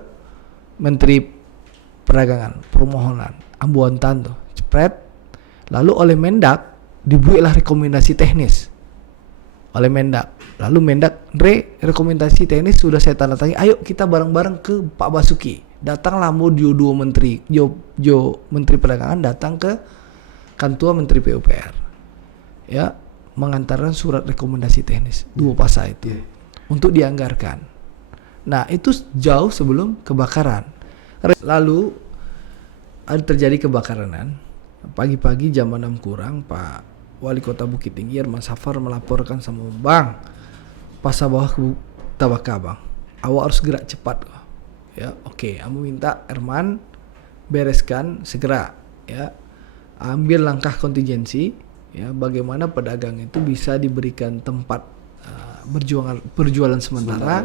Menteri Perdagangan, permohonan, ambuantan tuh, cepret. Lalu oleh Mendak dibuatlah rekomendasi teknis oleh Mendak. Lalu Mendak, rekomendasi teknis sudah saya tanda tangan. Ayo kita bareng-bareng ke Pak Basuki. Datanglah dua menteri, Menteri Perdagangan datang ke kantor Menteri PUPR. Ya, mengantarkan surat rekomendasi teknis dua pasal itu untuk dianggarkan. Nah, itu jauh sebelum kebakaran. Lalu ada terjadi kebakaran. Pagi-pagi jam 6 kurang Pak Wali Kota Bukit Tinggi Herman Safar melaporkan sama Bang, pasar bawah terbakar Bang. Awak harus gerak cepat. Ya, oke, kamu minta Herman bereskan segera ya. Ambil langkah kontingensi ya, bagaimana pedagang itu bisa diberikan tempat berjualan sementara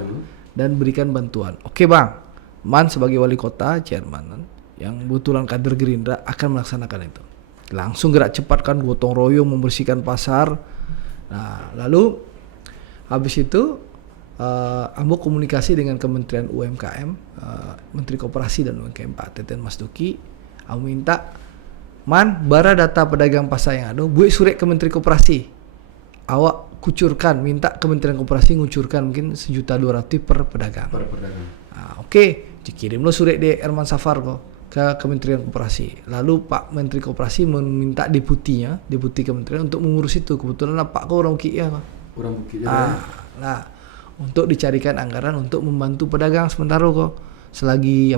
dan berikan bantuan. Oke Bang, Man sebagai wali kota, chairman yang kebetulan kader Gerindra akan melaksanakan itu. Langsung gerak cepat kan, gotong royong membersihkan pasar. Nah, lalu habis itu Ambo komunikasi dengan Kementerian UMKM, Menteri Koperasi dan UMKM Pak Teten Mas Duki. Ambo minta, Man, bara data pedagang pasar yang ada, buat surat ke Menteri Koperasi. Awak kucurkan, minta Kementerian Koperasi ngucurkan mungkin 1.200.000 per pedagang. Nah, oke. Dikirim lo surat di Herman Safar kok ke Kementerian Koperasi. Lalu Pak Menteri Koperasi meminta deputi kementerian untuk mengurus itu. Kebetulan Pak kau orang Bukit ya. Orang Bukit ya. Nah, untuk dicarikan anggaran untuk membantu pedagang sementara kok. Selagi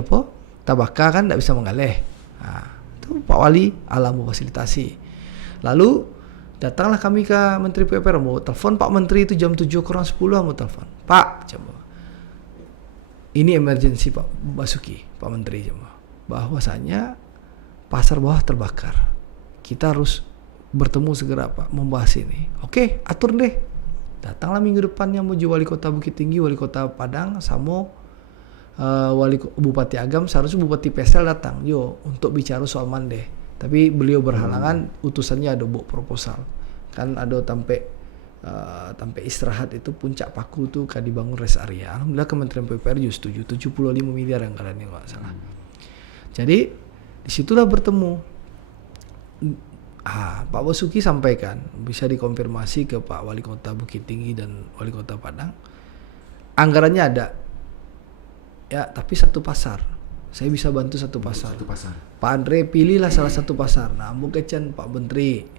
tabaka kan tidak bisa mengalih. Nah, itu Pak Wali alam fasilitasi. Lalu datanglah kami ke Menteri PUPR, mau telepon Pak Menteri itu jam 7 kurang 10 mau telepon. Pak, coba. Ini emergensi Pak Basuki, Pak Menteri coba. Bahwasanya pasar bawah terbakar. Kita harus bertemu segera Pak, membahas ini. Oke, atur deh. Datanglah minggu depannya menuju Wali Kota Bukit Tinggi, Wali Kota Padang, Samo, Bupati Agam, seharusnya Bupati Pesel datang, untuk bicara soal Mandeh. Tapi beliau berhalangan, utusannya ada buat proposal. Kan ada sampai istirahat itu puncak paku tuh kan dibangun rest area. Alhamdulillah Kementerian PUPR juga setuju, 75 miliar anggarannya nggak salah. Jadi disitulah bertemu. Pak Basuki sampaikan, bisa dikonfirmasi ke Pak Wali Kota Bukit Tinggi dan Wali Kota Padang. Anggarannya ada. Ya, tapi satu pasar. Saya bisa bantu satu pasar. Pak Andre pilihlah salah satu pasar. Nah, bukan Pak Menteri.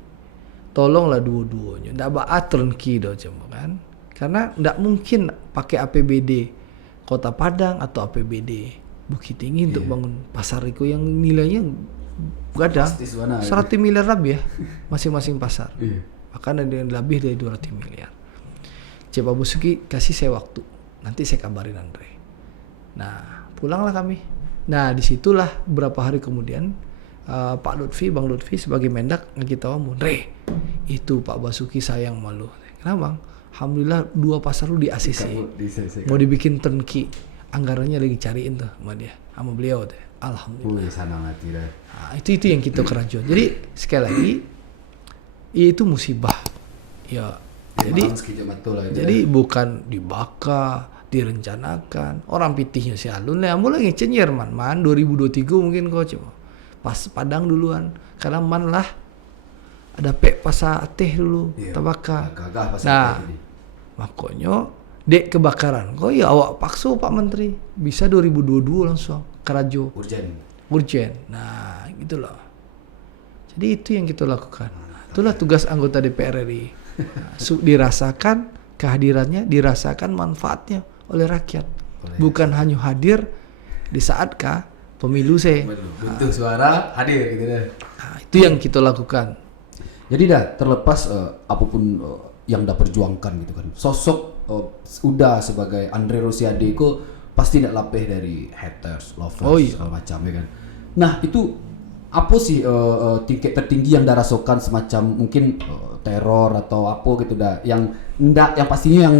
Tolonglah dua-duanya. Nggak bakal turnkey kan. Karena nggak mungkin pakai APBD Kota Padang atau APBD Bukit Tinggi untuk bangun pasar itu yang nilainya gadang 100 miliar lebih ya masing-masing pasar. Bahkan ada yang lebih dari 200 miliar. Pak Basuki kasih saya waktu. Nanti saya kabarin Andre. Nah, pulanglah kami. Nah, disitulah beberapa hari kemudian Pak Lutfi, Bang Lutfi sebagai Mendak kita ngomong, itu Pak Basuki sayang malu. Kenapa Bang? Alhamdulillah 2 pasar lu di ACC. Mau dibikin turnkey. Anggarannya lagi cariin tuh sama dia, sama beliau tuh. Alhamdulillah. Nah, itu yang kita kerajuan. Jadi sekali lagi itu musibah. Ya. Jadi bukan dibakar, direncanakan. Orang pitihnya si Alun lah, mulai ngecenyer man 2023 mungkin kau coba. Pas Padang duluan, karena man lah ada pasar teh dulu, tabaka. Nah, makanya dek kebakaran. Kok ya awak paksa Pak Menteri, bisa 2022 langsung kerajo. Urgen. Nah, gitu loh. Jadi itu yang kita lakukan. Itulah tugas anggota DPR RI. Dirasakan, kehadirannya dirasakan manfaatnya oleh rakyat. Bukan hanya hadir di saat pemilu Butuh suara hadir gitu deh. Nah, itu yang kita lakukan. Jadi terlepas apapun yang dah perjuangkan gitu kan. Sosok udah sebagai Andre Rosiade itu pasti tidak lapeh dari haters, lovers, segala macam ya kan. Nah, itu apa sih tingkat tertinggi yang dah rasakan semacam mungkin teror atau apa gitu dah yang pastinya yang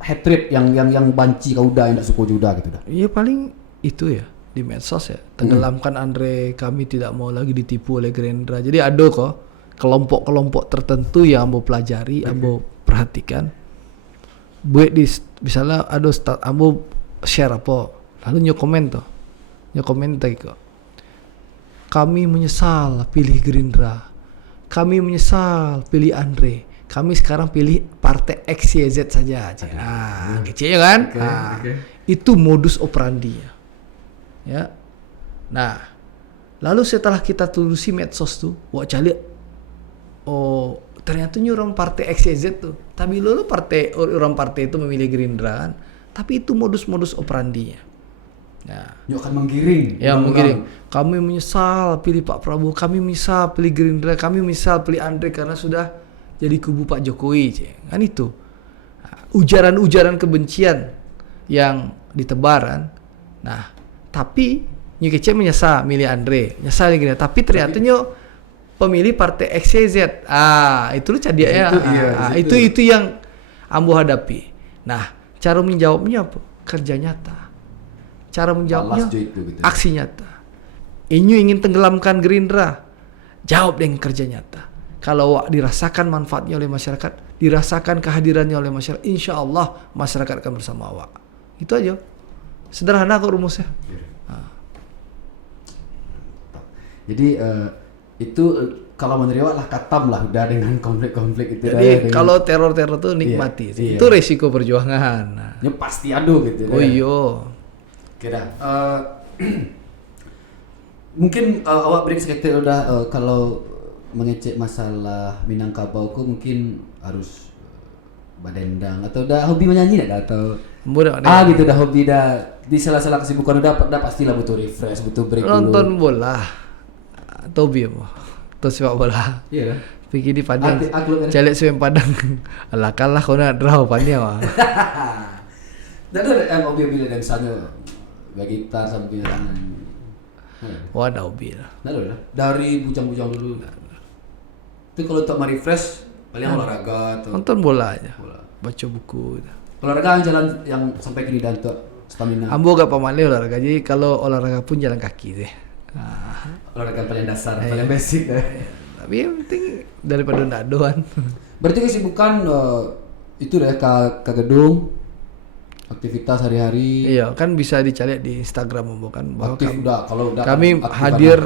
hatred yang banci kau dah yang tak suka juga gitu dah. Iya paling itu ya di medsos ya, tenggelamkan Andre, kami tidak mau lagi ditipu oleh Gerindra. Jadi ada kok kelompok-kelompok tertentu yang ambo pelajari, ambo perhatikan. Buat di misalnya ada ambo share apa, lalu nyokomen tadi kok. Kami menyesal pilih Gerindra. Kami menyesal pilih Andre. Kami sekarang pilih partai XYZ saja. Nah, kecil kan? Itu modus operandinya. Ya. Nah, lalu setelah kita telusi medsos tuh, wah cari ternyata orang partai XYZ tuh. Tapi lalu orang partai itu memilih Gerindra kan. Tapi itu modus-modus operandinya. Nah, akan menggiring. Ya, menggiring. Kami menyesal pilih Pak Prabowo, kami menyesal pilih Gerindra, kami menyesal pilih Andre karena sudah jadi kubu Pak Jokowi, kan itu. Ujaran-ujaran kebencian yang ditebaran. Nah, tapi Nyu Kece menyesal milih Andre, menyesal Gerindra, tapi ternyata pemilih partai XYZ. Itu lu cadia ya. Itu yang ambo hadapi. Nah, cara menjawabnya apa? Kerja nyata. Cara menjawabnya aksi nyata. Inyu ingin tenggelamkan Gerindra, jawab dengan kerja nyata. Kalau dirasakan manfaatnya oleh masyarakat, dirasakan kehadirannya oleh masyarakat, insya Allah masyarakat akan bersama awak. Itu aja. Sederhana kok rumusnya. Jadi itu kalau menurut awak lah katam lah udah dengan konflik-konflik itu. Jadi kalau teror-teror itu nikmati. Itu resiko perjuangan. Ya pasti ada gitu. Oh iya. Kira mungkin awak break sekitar udah kalau mengecek masalah Minangkabau ku mungkin harus badendang atau udah hobi menyanyi dah atau gitu dah hobi dah di sela-sela kesibukan udah pastilah butuh refresh, butuh break dulu. Nonton bola atau biar atau sepak bola. Iya. Pergi di Padang. Celek semen Padang. Alah kalah kau nak draw Padang. Dan ada hobi bila misalnya gitar sambil wah ada hobi lah. Dari bujang-bujang dulu. Itu kalau untuk refresh paling olahraga atau nonton bola aja. Baca buku. Olahraga jalan yang sampai kini dan untuk stamina. Ambo gak pamali olahraga. Jadi kalau olahraga pun jalan kaki deh. Olahraga paling dasar, paling basic. Tapi yang penting daripada ndak doan. Berarti kesibukan itu deh ke gedung. Aktivitas hari-hari. Iya, kan bisa dicari di Instagram kan bahwa kami aktif hadir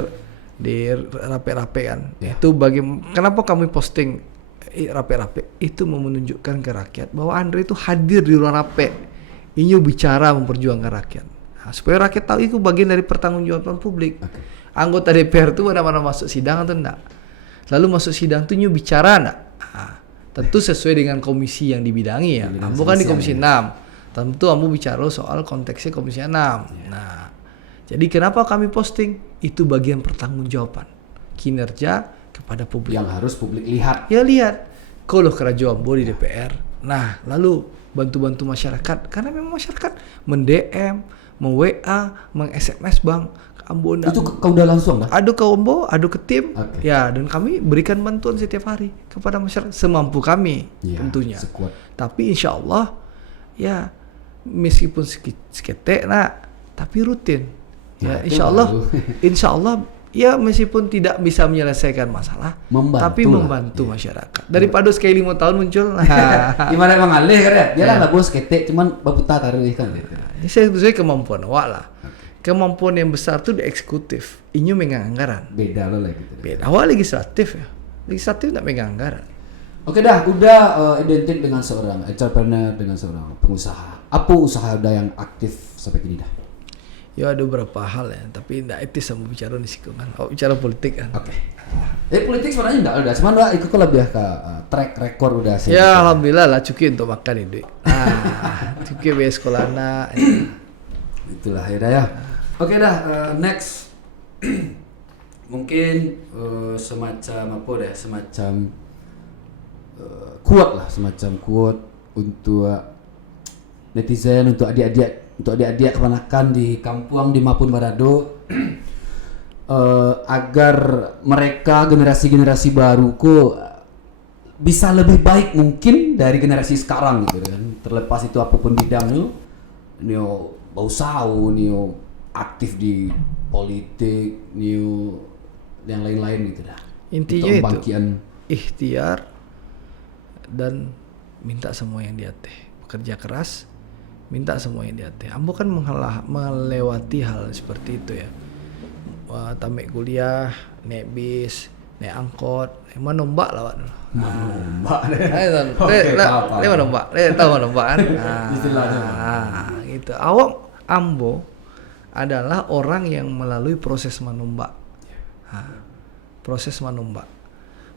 di rape-rape kan. Yeah. Itu kenapa kami posting rape-rape itu mau menunjukkan ke rakyat bahwa Andre itu hadir di ruang rape. Ini bicara memperjuangkan rakyat. Nah, supaya rakyat tahu itu bagian dari pertanggungjawaban publik. Okay. Anggota DPR itu mana-mana masuk sidang atau enggak. Lalu masuk sidang itu bicara enggak? Nah, tentu sesuai dengan komisi yang dibidangi ya. Bukan di komisi 6. Tentu kamu bicara soal konteksnya Komisi 6. Nah, jadi kenapa kami posting? Itu bagian pertanggungjawaban kinerja kepada publik. Yang harus publik lihat. Ya lihat. Kalau kerajaan di DPR. Nah, lalu bantu-bantu masyarakat. Karena memang masyarakat men-DM, men-WA, meng-SMS bang. Ambon. Itu kau udah langsung dah? Adu ke Ombo, adu ke tim. Okay. Ya, dan kami berikan bantuan setiap hari kepada masyarakat semampu kami tentunya. Sekuat. Tapi insya Allah ya meskipun seketek tapi rutin ya insya Allah ya meskipun tidak bisa menyelesaikan masalah tapi membantu masyarakat daripada sekali 5 tahun muncul gimana emang alih kan ya dia lah bos ketek cuman baputa taruh kan gitu. Saya kemampuan awak lah kemampuan yang besar tuh di eksekutif inyu megang anggaran beda lo lah gitu beda awak legislatif tidak megang anggaran. Oke dah, udah identik dengan seorang entrepreneur, dengan seorang pengusaha. Apa usaha udah yang aktif sampai kini dah? Ya ada beberapa hal ya, tapi tidak etis sama bicara di situ kan. Oh, bicara politik kan. Oke. Politik sebenarnya enggak udah, cuman Wak ikut lebih ke track record udah sih. Ya alhamdulillah lah cukup untuk makan ini. Cukup biaya sekolah anak. Itulah ya dah ya. Oke dah, next. Mungkin semacam apa deh, semacam quote lah, semacam quote untuk netizen, untuk adik-adik keponakan di Kampuang di Mapun Barado. Agar mereka generasi baru bisa lebih baik mungkin dari generasi sekarang gitu kan. Terlepas itu apapun bidangnya, nio bausau, nio aktif di politik, nio yang lain-lain gitu dah. Intinya itu ikhtiar dan minta semua yang diatih. Bekerja keras, minta semua yang diatih. Ambo kan melewati hal seperti itu ya. Tamek kuliah, naik bis, naik angkot, emang nombak lah dulu. Nombak deh. Lewat nombak, tahu nombak kan? Istilahnya. Gitu. Awak Ambo adalah orang yang melalui proses menombak. Proses menombak.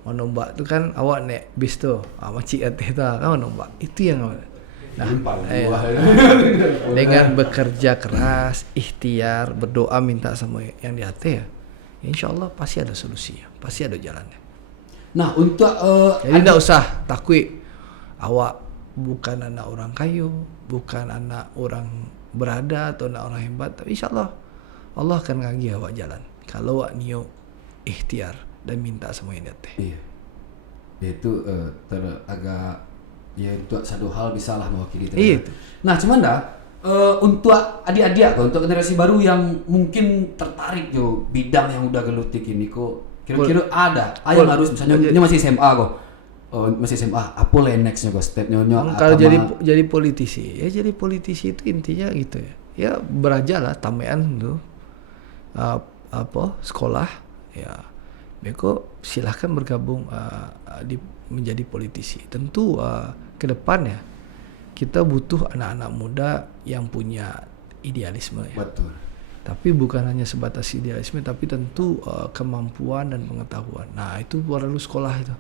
Menombak itu kan awak naik bis tuh, macik ateh tuh, kan menombak. Itu yang dengan bekerja keras, ikhtiar, berdoa, minta sama yang di hati ya, insya Allah pasti ada solusinya, pasti ada jalannya. Nah untuk jadi tidak usah takut, awak bukan anak orang kayu, bukan anak orang berada atau anak orang hebat, tapi insya Allah Allah akan ngagi awak jalan kalau awak niat ikhtiar dan minta sama yang di hati. Iya. Itu agak ya untuk satu hal bisa lah mewakili itu. Iya. Nah cuman untuk adik-adik untuk generasi baru yang mungkin tertarik jo bidang yang udah gelutik ini kok kira-kira ada yang harus misalnya ini masih SMA kok. Masih SMA apa lah nextnya kok stepnya kalau jadi politisi ya, jadi politisi itu intinya gitu ya, ya beraja lah tamean tuh sekolah ya, beko silahkan bergabung menjadi politisi. Tentu ke depan ya kita butuh anak-anak muda yang punya idealisme ya. Betul. Tapi bukan hanya sebatas idealisme, tapi tentu kemampuan dan pengetahuan. Nah itu perlu sekolah itu,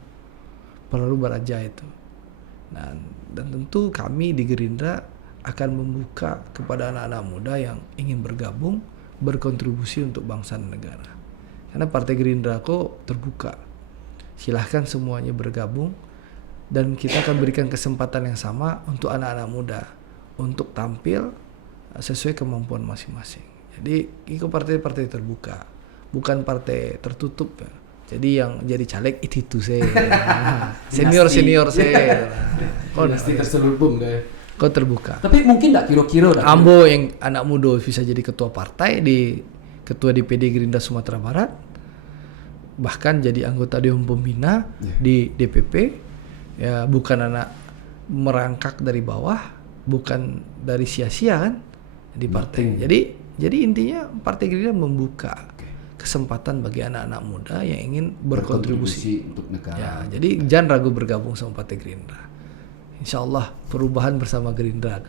perlu beraja itu. Dan tentu kami di Gerindra akan membuka kepada anak-anak muda yang ingin bergabung, berkontribusi untuk bangsa dan negara. Karena Partai Gerindra kok terbuka. Silahkan semuanya bergabung dan kita akan berikan kesempatan yang sama untuk anak-anak muda untuk tampil sesuai kemampuan masing-masing. Jadi itu partai-partai terbuka, bukan partai tertutup ya. Jadi yang jadi caleg itu saya, senior saya. Kau pasti terselubung deh. Kau terbuka. Tapi mungkin tak kira-kira Ambo yang anak muda bisa jadi ketua partai ketua DPD Gerindra Sumatera Barat, bahkan jadi anggota Dewan Pembina di DPP ya, bukan anak merangkak dari bawah, bukan dari sia-sia kan di partai. Jadi intinya Partai Gerindra membuka kesempatan bagi anak-anak muda yang ingin berkontribusi untuk negara. Ya, jadi jangan ragu bergabung sama Partai Gerindra. Insya Allah perubahan bersama Gerindra.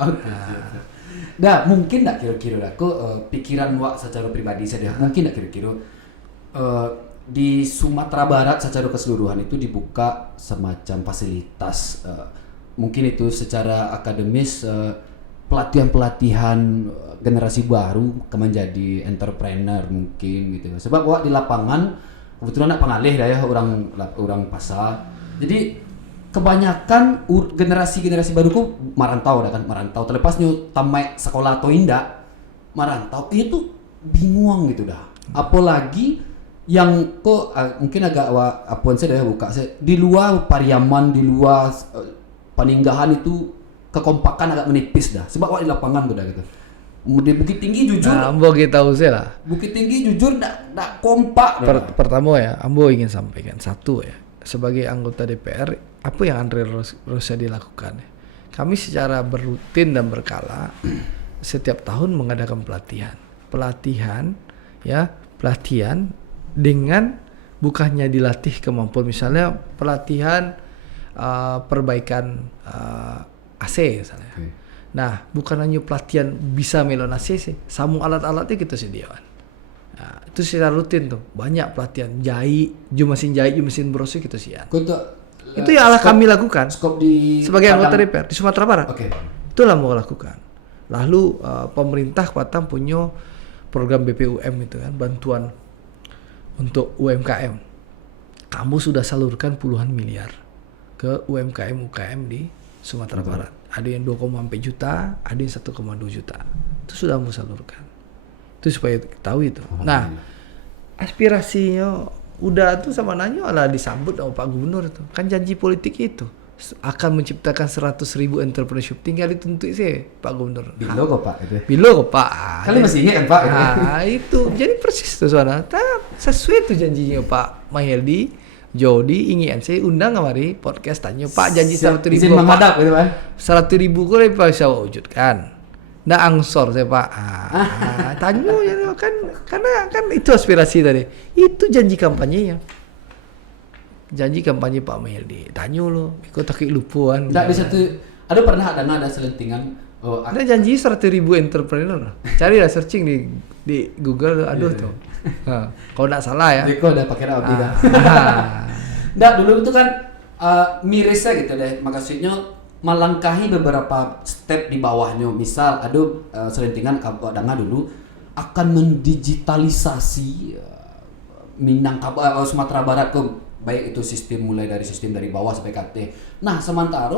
Nah, mungkin tak kira-kira aku pikiran Wak secara pribadi saja. Mungkin tak kira-kira di Sumatera Barat secara keseluruhan itu dibuka semacam fasilitas, mungkin itu secara akademis, pelatihan generasi baru menjadi entrepreneur mungkin gitu. Sebab Wak di lapangan kebetulan nak pengalih dah ya, orang pasar. Jadi kebanyakan generasi baru ku marantau dah kan, marantau terlepasnya tamai sekolah atau indah marantau itu bingung gitu dah. Apalagi yang kok mungkin agak apuan saya dah buka saya di luar Pariaman, di luar Paninggahan itu kekompakan agak menipis dah. Sebab di lapangan udah gitu. Di Bukit Tinggi jujur. Nah, Ambo kita usai lah. Bukit Tinggi jujur tak kompak. Pertama ya, Ambo ingin sampaikan satu ya, sebagai anggota DPR, apa yang Andre Rosiade lakukan? Kami secara berutin dan berkala setiap tahun mengadakan pelatihan dengan bukannya dilatih kemampuan, misalnya pelatihan perbaikan AC misalnya. Nah, bukan hanya pelatihan bisa melon ACC, samung alat-alatnya kita sediakan. Nah, itu secara rutin tuh, banyak pelatihan jahit, mesin brosur kita siap. Itu yang kami lakukan Skop di sebagai anggota DPR di Sumatera Barat. Oke. Itulah mau lakukan. Lalu pemerintah Batam punya program BPUM itu kan, bantuan untuk UMKM. Kamu sudah salurkan puluhan miliar ke UMKM di Sumatera Barat. Ada yang 2,4 juta, ada yang 1,2 juta. Itu sudah kamu salurkan. Itu supaya tahu itu. Nah, aspirasinya udah tuh sama nanya lah disambut sama Pak Gubernur itu. Kan janji politik itu akan menciptakan 100.000 entrepreneurship, tinggal dituntut sih Pak Gubernur. Bilo kok Pak itu. Bilo kok Pak. Kali masih ingat kan Pak? Nah itu jadi persis tuh suara. Sesuai tuh janjinya Pak Mahyildi. Jody ingin saya undang kemari podcast tanya Pak janji 100.000 izin menghadap gitu kan. 100.000 kok lebih bisa wujudkan. Nah angsor saya Pak. Tanya ya kan karena kan itu aspirasi tadi. Itu janji kampanyenya. Janji kampanye Pak Mahyildi. Tanya lo, ikut tak lupuan. Enggak bisa tuh. Ada pernah ada selentingan. Oh, ada janji 100.000 entrepreneur. Carilah searching di Google aduh tuh. Kalau enggak salah ya. Diko udah pakai Audi dah. Nggak, dulu itu kan mirisnya gitu deh. Maksudnya melangkahi beberapa step di bawahnya. Misal selentingan Kabadanga dulu akan mendigitalisasi Minangkabau Sumatera Barat ke baik itu sistem mulai dari sistem dari bawah sampai KT. Nah, sementara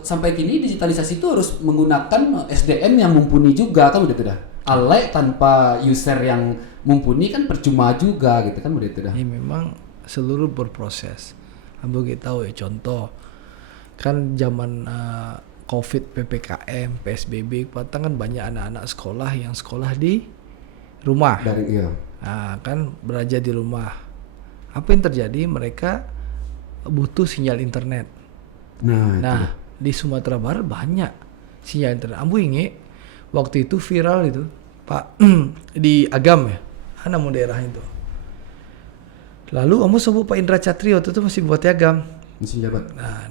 sampai kini digitalisasi itu harus menggunakan SDM yang mumpuni juga kan udah dah. Alay tanpa user yang mumpuni kan percuma juga gitu kan udah dah. Ya memang seluruh berproses. Ambo kita tahu ya contoh kan zaman Covid, PPKM, PSBB, Batam kan banyak anak-anak sekolah yang sekolah di rumah. Nah, kan belajar di rumah. Apa yang terjadi? Mereka butuh sinyal internet. Nah di Sumatera Barat banyak sinyal internet. Ambo ingat waktu itu viral itu Pak di Agam ya, mana mau daerah itu. Lalu ambo sebut Pak Indra Catrio itu masih buat Agam. Masih jabat. Nah,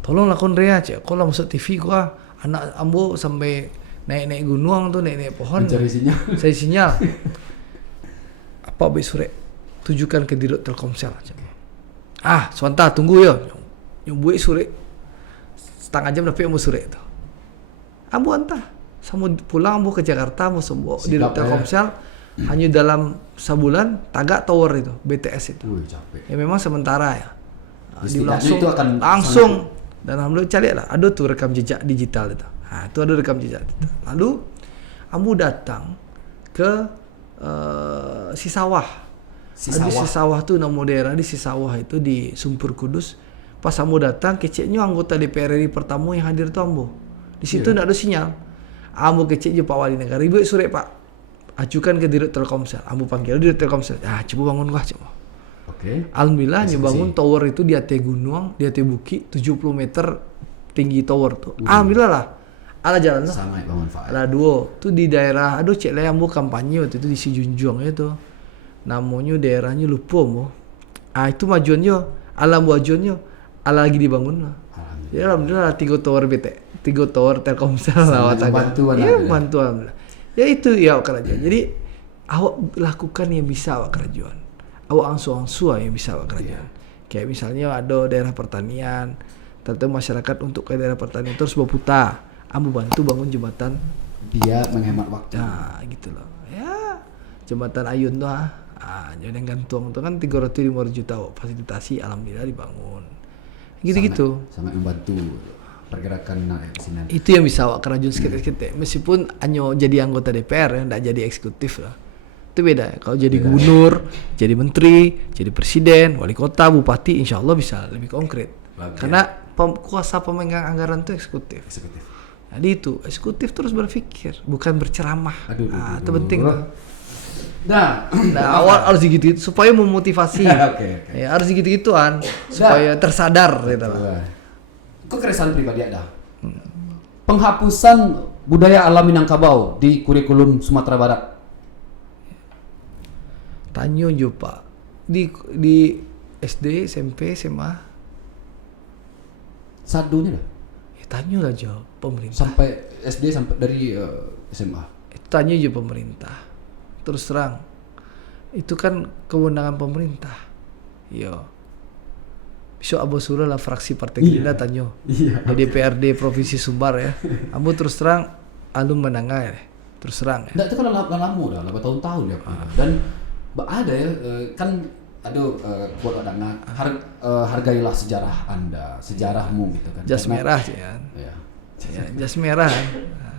tolong lakon aja. Kalau masuk TV gua anak ambo sampai naik gunung tuh naik pohon. Mencari sinyal. Saya sinyal. Apa besok tujukan ke Dirut Telkomsel aja. Sebentar tunggu ya. Nyubuh sore setengah jam tapi ambo sore itu. Ambo antah. Sama pulang ambo ke Jakarta ambo sembuh di Telkomsel hanya dalam sebulan tagak tower itu BTS itu. Capek. Ya memang sementara ya. Itu akan langsung dan alhamdulillah cari lah ada tuh rekam jejak digital itu. Nah, itu ada rekam jejak digital. Lalu ambo datang ke Sisawah. Di Sisawah tuh nama daerah di Sisawah itu di Sumpur Kudus. Pas ambo datang keceknya anggota DPR RI pertama yang hadir tuh ambo. Di situ enggak ada sinyal. Ambo kecek je Pak Wali Negara. Ibu sore Pak. Ajukan ke Dirut Telkomsel. Ambo panggil Dirut Telkomsel. Coba bangun gua coba. Oke. Alhamdulillah bangun tower itu di atas gunung, di atas bukit 70 meter tinggi tower tuh. Alhamdulillah lah. Ala jalan tuh. Sama bermanfaat. Ala duo tuh di daerah cek lah ambo kampanye waktu itu di Sijunjung itu. Namanya daerahnya lupa mo. Itu majuannya, ala majuannya, ala lagi dibangun lah. Ya alhamdulillah 3 tower BT, 3 tower Telkomsel lah bantuan. Iya bantuan. Ya itu ya kerajaan. Jadi awak lakukan yang bisa awak kerajaan. Awak angsu-angsu yang bisa awak kerajaan. Kayak misalnya ada daerah pertanian, tentu masyarakat untuk ke daerah pertanian terus berputar. Ambo bantu bangun jembatan. Dia menghemat waktu. Nah, gitu loh. Ya, jembatan Ayun tuh jadi gantung tuh kan 300-500 juta fasilitasi alhamdulillah dibangun. Gitu-gitu. Sangat membantu pergerakan sinan. Itu yang bisa awak kerajaan sedikit-sedikit. Meskipun hanya jadi anggota DPR ya, enggak jadi eksekutif lah. Itu beda. Kalau jadi gubernur, jadi menteri, jadi presiden, wali kota, bupati, insya Allah bisa lebih konkret. Karena kuasa pemegang anggaran itu eksekutif. Jadi itu eksekutif terus berpikir, bukan berceramah. Itu penting. Nah, awal harus gitu supaya memotivasi. Ya, harus gitu-gituan supaya tersadar gitu lah. Kok keresahan pribadi ada? Penghapusan budaya alam Minangkabau di kurikulum Sumatera Barat. Tanya jo Pak. Di SD, SMP, SMA. Sadunya dah. tanya aja pemerintah. Sampai SD sampai dari SMA. Tanya aja pemerintah. Terus terang, itu kan kewenangan pemerintah. Yo. Besok Abu Surah lah fraksi Partai Gerindra tanya. Iya. Di DPRD Provinsi Sumbar ya. Ambo terus terang, alum menangah ya. Terus terang ya. Nggak, itu kan lama dah, bertahun-tahun ya. Dan ada ya, kan quote adanya hargailah sejarah Anda, sejarahmu gitu kan. Jas merah sih kan. Ya. Ya, jas merah kan.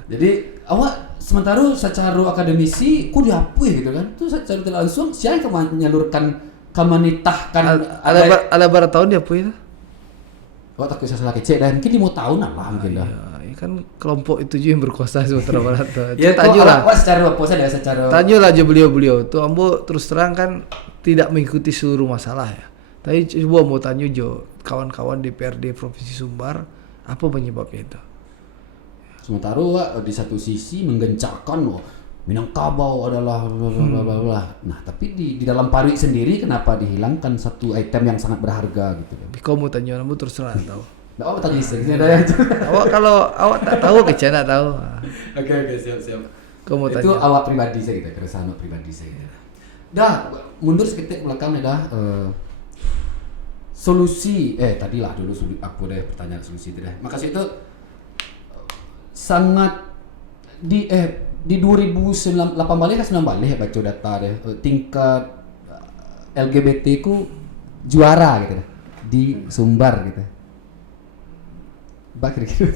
Jadi awak sementara secara akademisi ku diapui gitu kan. Itu secara tidak langsung siapa yang menyalurkan kemenitahkan Ada berapa tahun dia punya? Awak takut saya kecil dan mungkin 5 tahunan lah mungkin dah. Ya kan kelompok itu juga yang berkuasa di Sumatera Barat tuh. Ya Tanya lah. awak secara apa saja secara Tanya lah aja beliau tuh. Ambo terus terang kan tidak mengikuti seluruh masalah ya. Tapi coba mau tanya jo kawan-kawan DPRD Provinsi Sumbar apa penyebabnya itu? sementara awak di satu sisi menggencarkan Minangkabau adalah bla bla bla bla. Nah, tapi di dalam Pari sendiri kenapa dihilangkan satu item yang sangat berharga gitu kan? Kau mau tanya, kamu terus terang tahu. Nah, awak tadi sini ada yang Awak kalau awak tak tahu kecil tak tahu. Oke, siap. Kau mau Itu tanya. awak pribadi saya gitu, keresahan awak pribadi saya gitu. Dah, mundur sedikit belakang dah. Solusi tadi lah dulu aku deh pertanyaan solusi itu deh. Makasih itu sangat di 2018 kan 19 ya baca data deh tingkat LGBT ku juara gitu deh, di Sumbar gitu. Bakir gitu.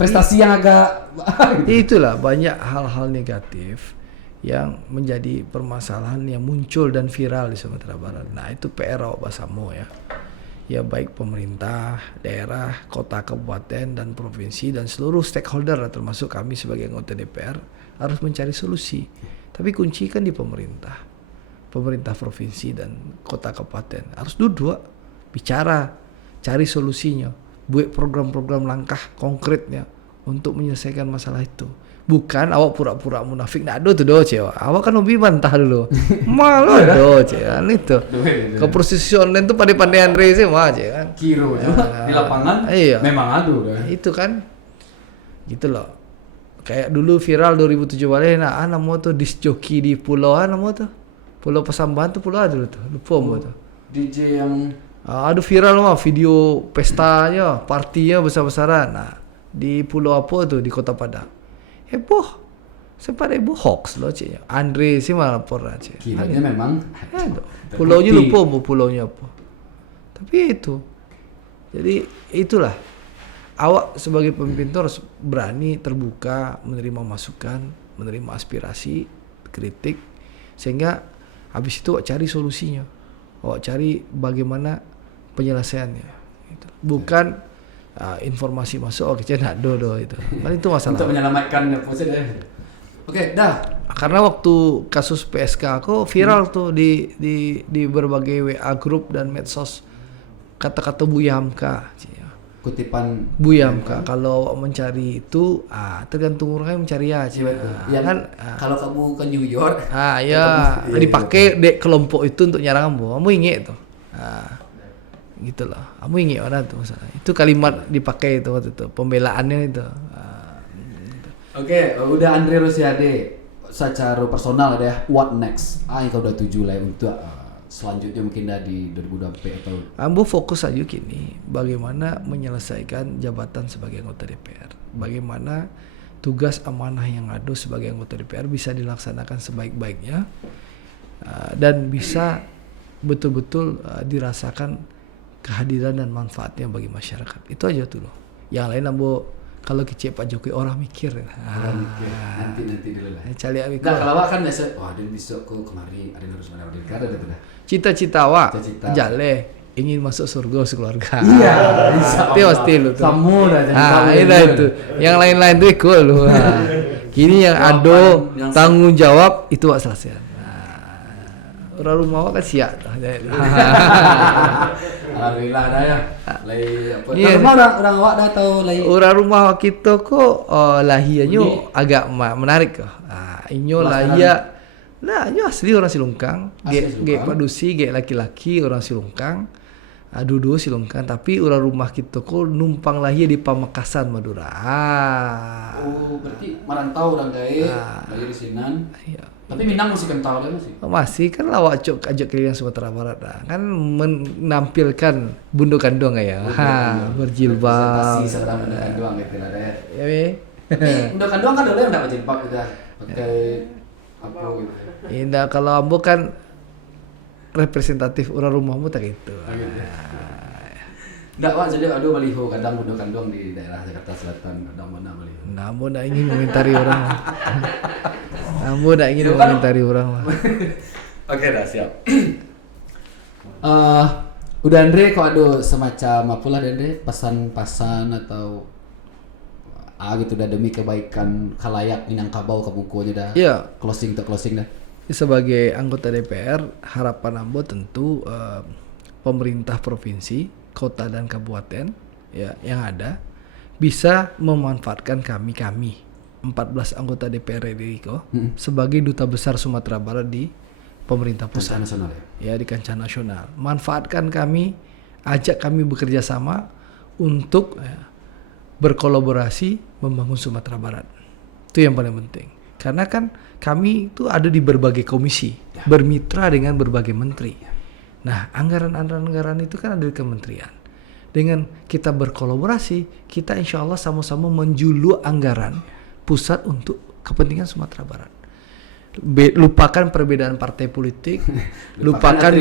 Prestasi yang agak gitu. Itulah banyak hal-hal negatif yang menjadi permasalahan yang muncul dan viral di Sumatera Barat. Nah, itu PR awak Basamo ya. Ya baik pemerintah, daerah, kota, kabupaten, dan provinsi, dan seluruh stakeholder termasuk kami sebagai anggota DPR harus mencari solusi. Tapi kunci kan di pemerintah provinsi dan kota kabupaten harus duduk, bicara, cari solusinya, buat program-program langkah konkretnya untuk menyelesaikan masalah itu. Bukan awak pura-pura munafik, nak do tu do cewek. Awak kan lebih bantah dulu. Malu do cewek itu. Ke prosesi online tu pandai-pandai Andre sih mah cewek kan. Kiro juga di lapangan. Iya. Memang adu dah. Itu kan gitu loh. Kayak dulu viral 2007 balik nama tuh disc jockey di pulau nama tuh. Pulau Pasambahan tuh pulau ada tuh. Lupa mau tuh. DJ yang Aduh viral mah video pestanya, partinya besar-besaran. Nah, di pulau apa tuh di Kota Padang. Heboh, sempat heboh hoax loh cik. Andre sih malah lapor aja. kiranya memang Pulaunya lupa mau pulaunya apa. Tapi itu, jadi itulah. Awak sebagai pemimpin tuh harus berani terbuka, menerima masukan, menerima aspirasi, kritik, sehingga habis itu awak cari solusinya. Awak cari bagaimana penyelesaiannya. Gitu. Bukan informasi masuk kecil nak do itu. Kan itu masalah. untuk menyelamatkan proses deh. Oke, dah. Karena waktu kasus PSK aku viral tuh di berbagai WA grup dan medsos kata-kata Buya Hamka. Kutipan Buya Hamka kalau awak mencari itu tergantung orangnya mencari aja. Ya Kan kalau kamu ke New York ya dipakai dek kelompok itu untuk nyerang kamu inget tuh. Gitu loh. Kamu ingat mana tuh masalah. Itu kalimat dipakai itu waktu itu pembelaannya itu. Gitu. Oke, udah Andre Rosiade secara personal ada ya, what next? Yang kau udah tuju lah untuk selanjutnya mungkin dah di 2024 atau Ambo fokus aja kini bagaimana menyelesaikan jabatan sebagai anggota DPR. Bagaimana tugas amanah yang ada sebagai anggota DPR bisa dilaksanakan sebaik-baiknya dan bisa betul-betul dirasakan kehadiran dan manfaatnya bagi masyarakat. Itu aja tuh loh. Yang lain ambo kalau kecil Pak Jokowi orang mikir. nanti dulu lah. Cari mikir. Nah, kalau awak kan biasa, wah ada besok ku kemari ada harus mana ada dah. Cita-cita awak Cita-cita. jale ingin masuk surga sekeluarga. Iya, Itu pasti lu tuh. Kamu dah Itu. Yang lain-lain tuh ikut lu. Kini yang ado yang tanggung jawab itu wak selesai. Orang rumah awak kan siap dah. Alhamdulillah dah ya. Lai apa? Iya. Rumah orang awak dah tahu lai. Orang rumah kita kok lahiannya agak menarik kok. Inyo lahia. Nah, inyo asli orang Silungkang. Asli Ge Silungkang. padusi, ge laki-laki orang Silungkang. Dua silongkan, tapi urang rumah kita kok numpang lahir di Pamekasan Madura. Oh, berarti merantau orang gae, lahir di Sinan. Iya. Tapi Minang masih kental ya masih. Masih kan lawak ajak keliling Sumatera Barat kan menampilkan Bundo Kandong ya. Berjilbab. Representasi seorang Bundo Kandong gitu lah deh. Ya be. Tapi Bundo Kandong kan dulu yang enggak berjilbab udah pakai apa gitu. Indah kalau ambo kan representatif orang rumahmu tak gitu. Enggak Wak, jadi aduh baliho kadang Bundo Kandong di daerah Jakarta Selatan, kadang mana baliho. Namun tak ingin mengomentari orang. Namun tak ingin mengomentari orang. Oke dah siap. Udah Andre kok ada semacam apalah Andre pesan-pesan atau gitu dah demi kebaikan khalayak Minangkabau kabukunya dah. Iya. Closing dah. Sebagai anggota DPR, harapan ambo tentu pemerintah provinsi, kota dan kabupaten ya yang ada bisa memanfaatkan kami 14 anggota DPR RI sebagai duta besar Sumatera Barat di pemerintah pusat nasional ya di kancah nasional. Manfaatkan kami, ajak kami bekerja sama untuk berkolaborasi membangun Sumatera Barat. Itu yang paling penting. Karena kan kami itu ada di berbagai komisi, bermitra dengan berbagai menteri. Nah, anggaran itu kan ada di kementerian. Dengan kita berkolaborasi, kita insya Allah sama-sama menjulu anggaran pusat untuk kepentingan Sumatera Barat. Lupakan perbedaan partai politik, lupakan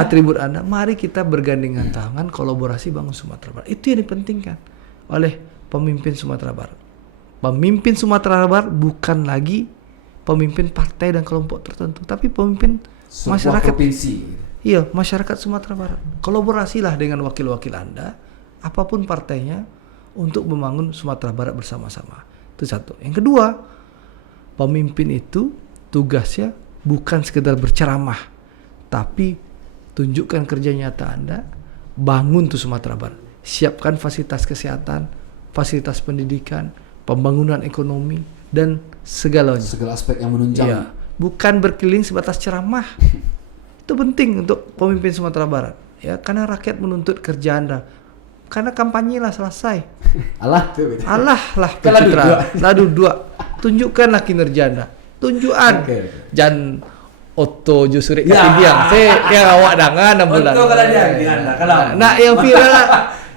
atribut Anda. Mari kita bergandengan tangan, kolaborasi bangun Sumatera Barat. Itu yang dipentingkan oleh pemimpin Sumatera Barat. Pemimpin Sumatera Barat bukan lagi pemimpin partai dan kelompok tertentu, tapi pemimpin masyarakat provinsi. Iya, masyarakat Sumatera Barat. Kolaborasilah dengan wakil-wakil Anda, apapun partainya, untuk membangun Sumatera Barat bersama-sama. Itu satu. Yang kedua, pemimpin itu tugasnya bukan sekedar berceramah, tapi tunjukkan kerja nyata Anda, bangun tuh Sumatera Barat. Siapkan fasilitas kesehatan, fasilitas pendidikan, pembangunan ekonomi, dan segalanya. Segala aspek yang menunjang. Iya, bukan berkeliling sebatas ceramah. Itu penting untuk pemimpin Sumatera Barat. Ya, karena rakyat menuntut kerja Anda. Karena kampanye lah selesai. Alah tuh. Allah lah pencitraan. Ladu dua. Tunjukkanlah kinerja Anda. Tunjukkan. Jangan Otto Jusuri Katidiang. Yang awak dangan 6 bulan. Otto kalau dia kalau. Nah, yang viral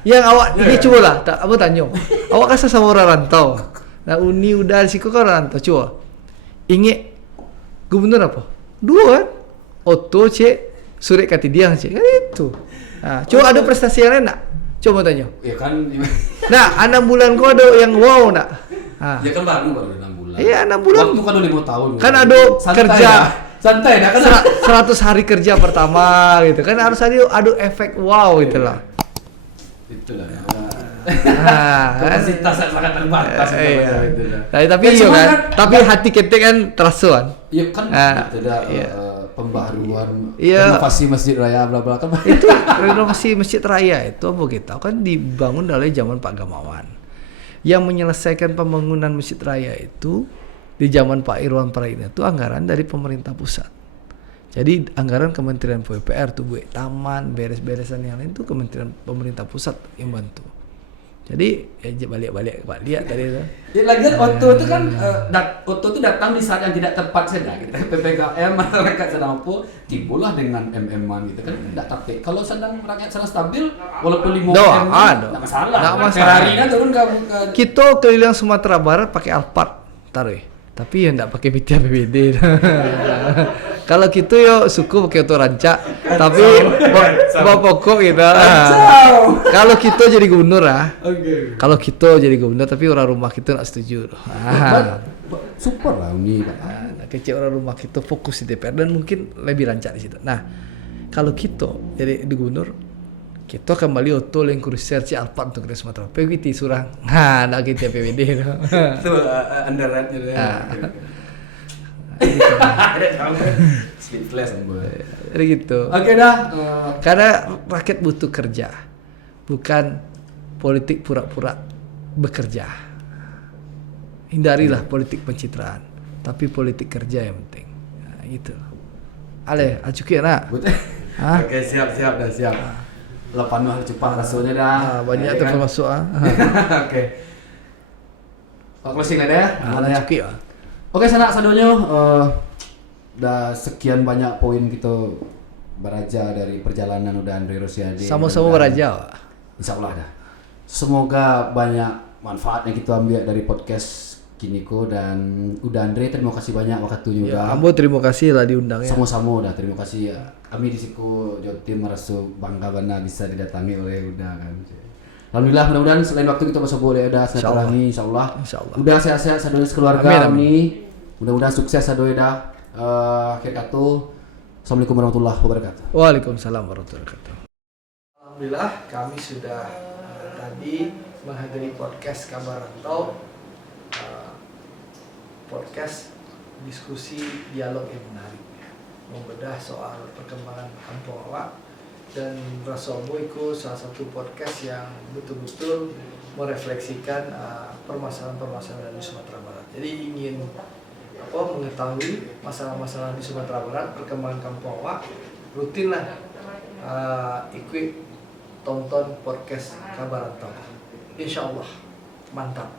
yang awak ini coba lah, apa tanya. Awak kan sama orang rantau. Nah, Uni udah siku kan orang rantau, coba. Ingat gubernur apa? Dua kan? Otto cek Surek Katidiang cek kan itu. Nah, coba ada prestasi yang lain nak? Coba tanya. Ya kan. Nah, 6 bulan kau ada yang wow nak? Ya kan baru 6 bulan. Iya 6 bulan. Waktu kan 5 tahun. Kan ada kerja. Santai dah kan. 100 hari kerja pertama gitu kan harus ada efek wow itulah. Itulah. Kapasitas sangat terbatas itulah. Tapi iya kan. Tapi hati kita kan terasa kan. Iya kan. Tidak pembaharuan renovasi masjid raya bla bla kan. Itu renovasi masjid raya itu apa kita kan dibangun dari zaman Pak Gamawan. Yang menyelesaikan pembangunan masjid raya itu di zaman Pak Irwan Praina itu anggaran dari pemerintah pusat. Jadi anggaran Kementerian PUPR tuh buat taman, beres-beresan yang lain tuh Kementerian pemerintah pusat yang bantu. Jadi balik tadi itu. Ya lagian Otto itu kan Otto itu datang di saat yang tidak tepat saja gitu. PPKM masyarakat sedang apa timbullah dengan MM-an gitu kan tidak tapi kalau sedang rakyat sedang stabil walaupun 5 M enggak masalah. Enggak masalah. Harinya turun ke kita keliling Sumatera Barat pakai Alphard taruh. Tapi ya enggak pakai BT APBD. Kalau gitu yo suku pakai auto rancak. Tapi pokok gitu. Kalau kita jadi gubernur Kalau kita jadi gubernur tapi orang rumah kita enggak setuju. Super lah ini. Kecil orang rumah kita fokus di DPR dan mungkin lebih rancak di situ. Nah, kalau kita jadi gubernur kita kembali auto yang research Alphard untuk Sumatera. PWT surang. Nah, nak kita PWD itu. Itu underrate-nya dia. Speedless Jadi gitu. Oke dah. Karena rakyat butuh kerja. Bukan politik pura-pura bekerja. Hindarilah politik pencitraan, tapi politik kerja yang penting. Nah, gitu. Ale, acuki nak. Oke, siap. Lepan mah cepat rasanya dah. Banyak Ya tuh kan? masuk Oke. Closing lah deh. Mana ya? cuki Oke, sanak sadonyo udah sekian banyak poin kita beraja dari perjalanan udah Andre Rosiade. sama-sama beraja. Insya Allah dah. Semoga banyak manfaatnya kita ambil dari podcast Kiniko dan udah Andre, terima kasih banyak waktunya Ya, udah. Ambo terima kasih lah diundangnya. Sama-sama udah, terima kasih ya. Kami di siku Jotim merasa bangga benar bisa didatangi oleh udah kan. Alhamdulillah, mudah-mudahan selain waktu kita bisa boleh udah silaturahmi insyaallah. Insyaallah. Udah sehat-sehat sadonya sekeluarga Amin, amin. kami. Mudah-mudahan sukses sadonya dah. Akhir kata. Assalamualaikum warahmatullahi wabarakatuh. Waalaikumsalam warahmatullahi wabarakatuh. Alhamdulillah kami sudah tadi menghadiri podcast Kabar Rantau, podcast diskusi dialog yang menarik, membedah soal perkembangan kampung awak, dan Rasobo itu salah satu podcast yang betul-betul merefleksikan permasalahan-permasalahan di Sumatera Barat. Jadi ingin mengetahui masalah-masalah di Sumatera Barat, perkembangan kampung awak, rutinlah ikut tonton podcast Kabar Rantau. Insya Allah mantap.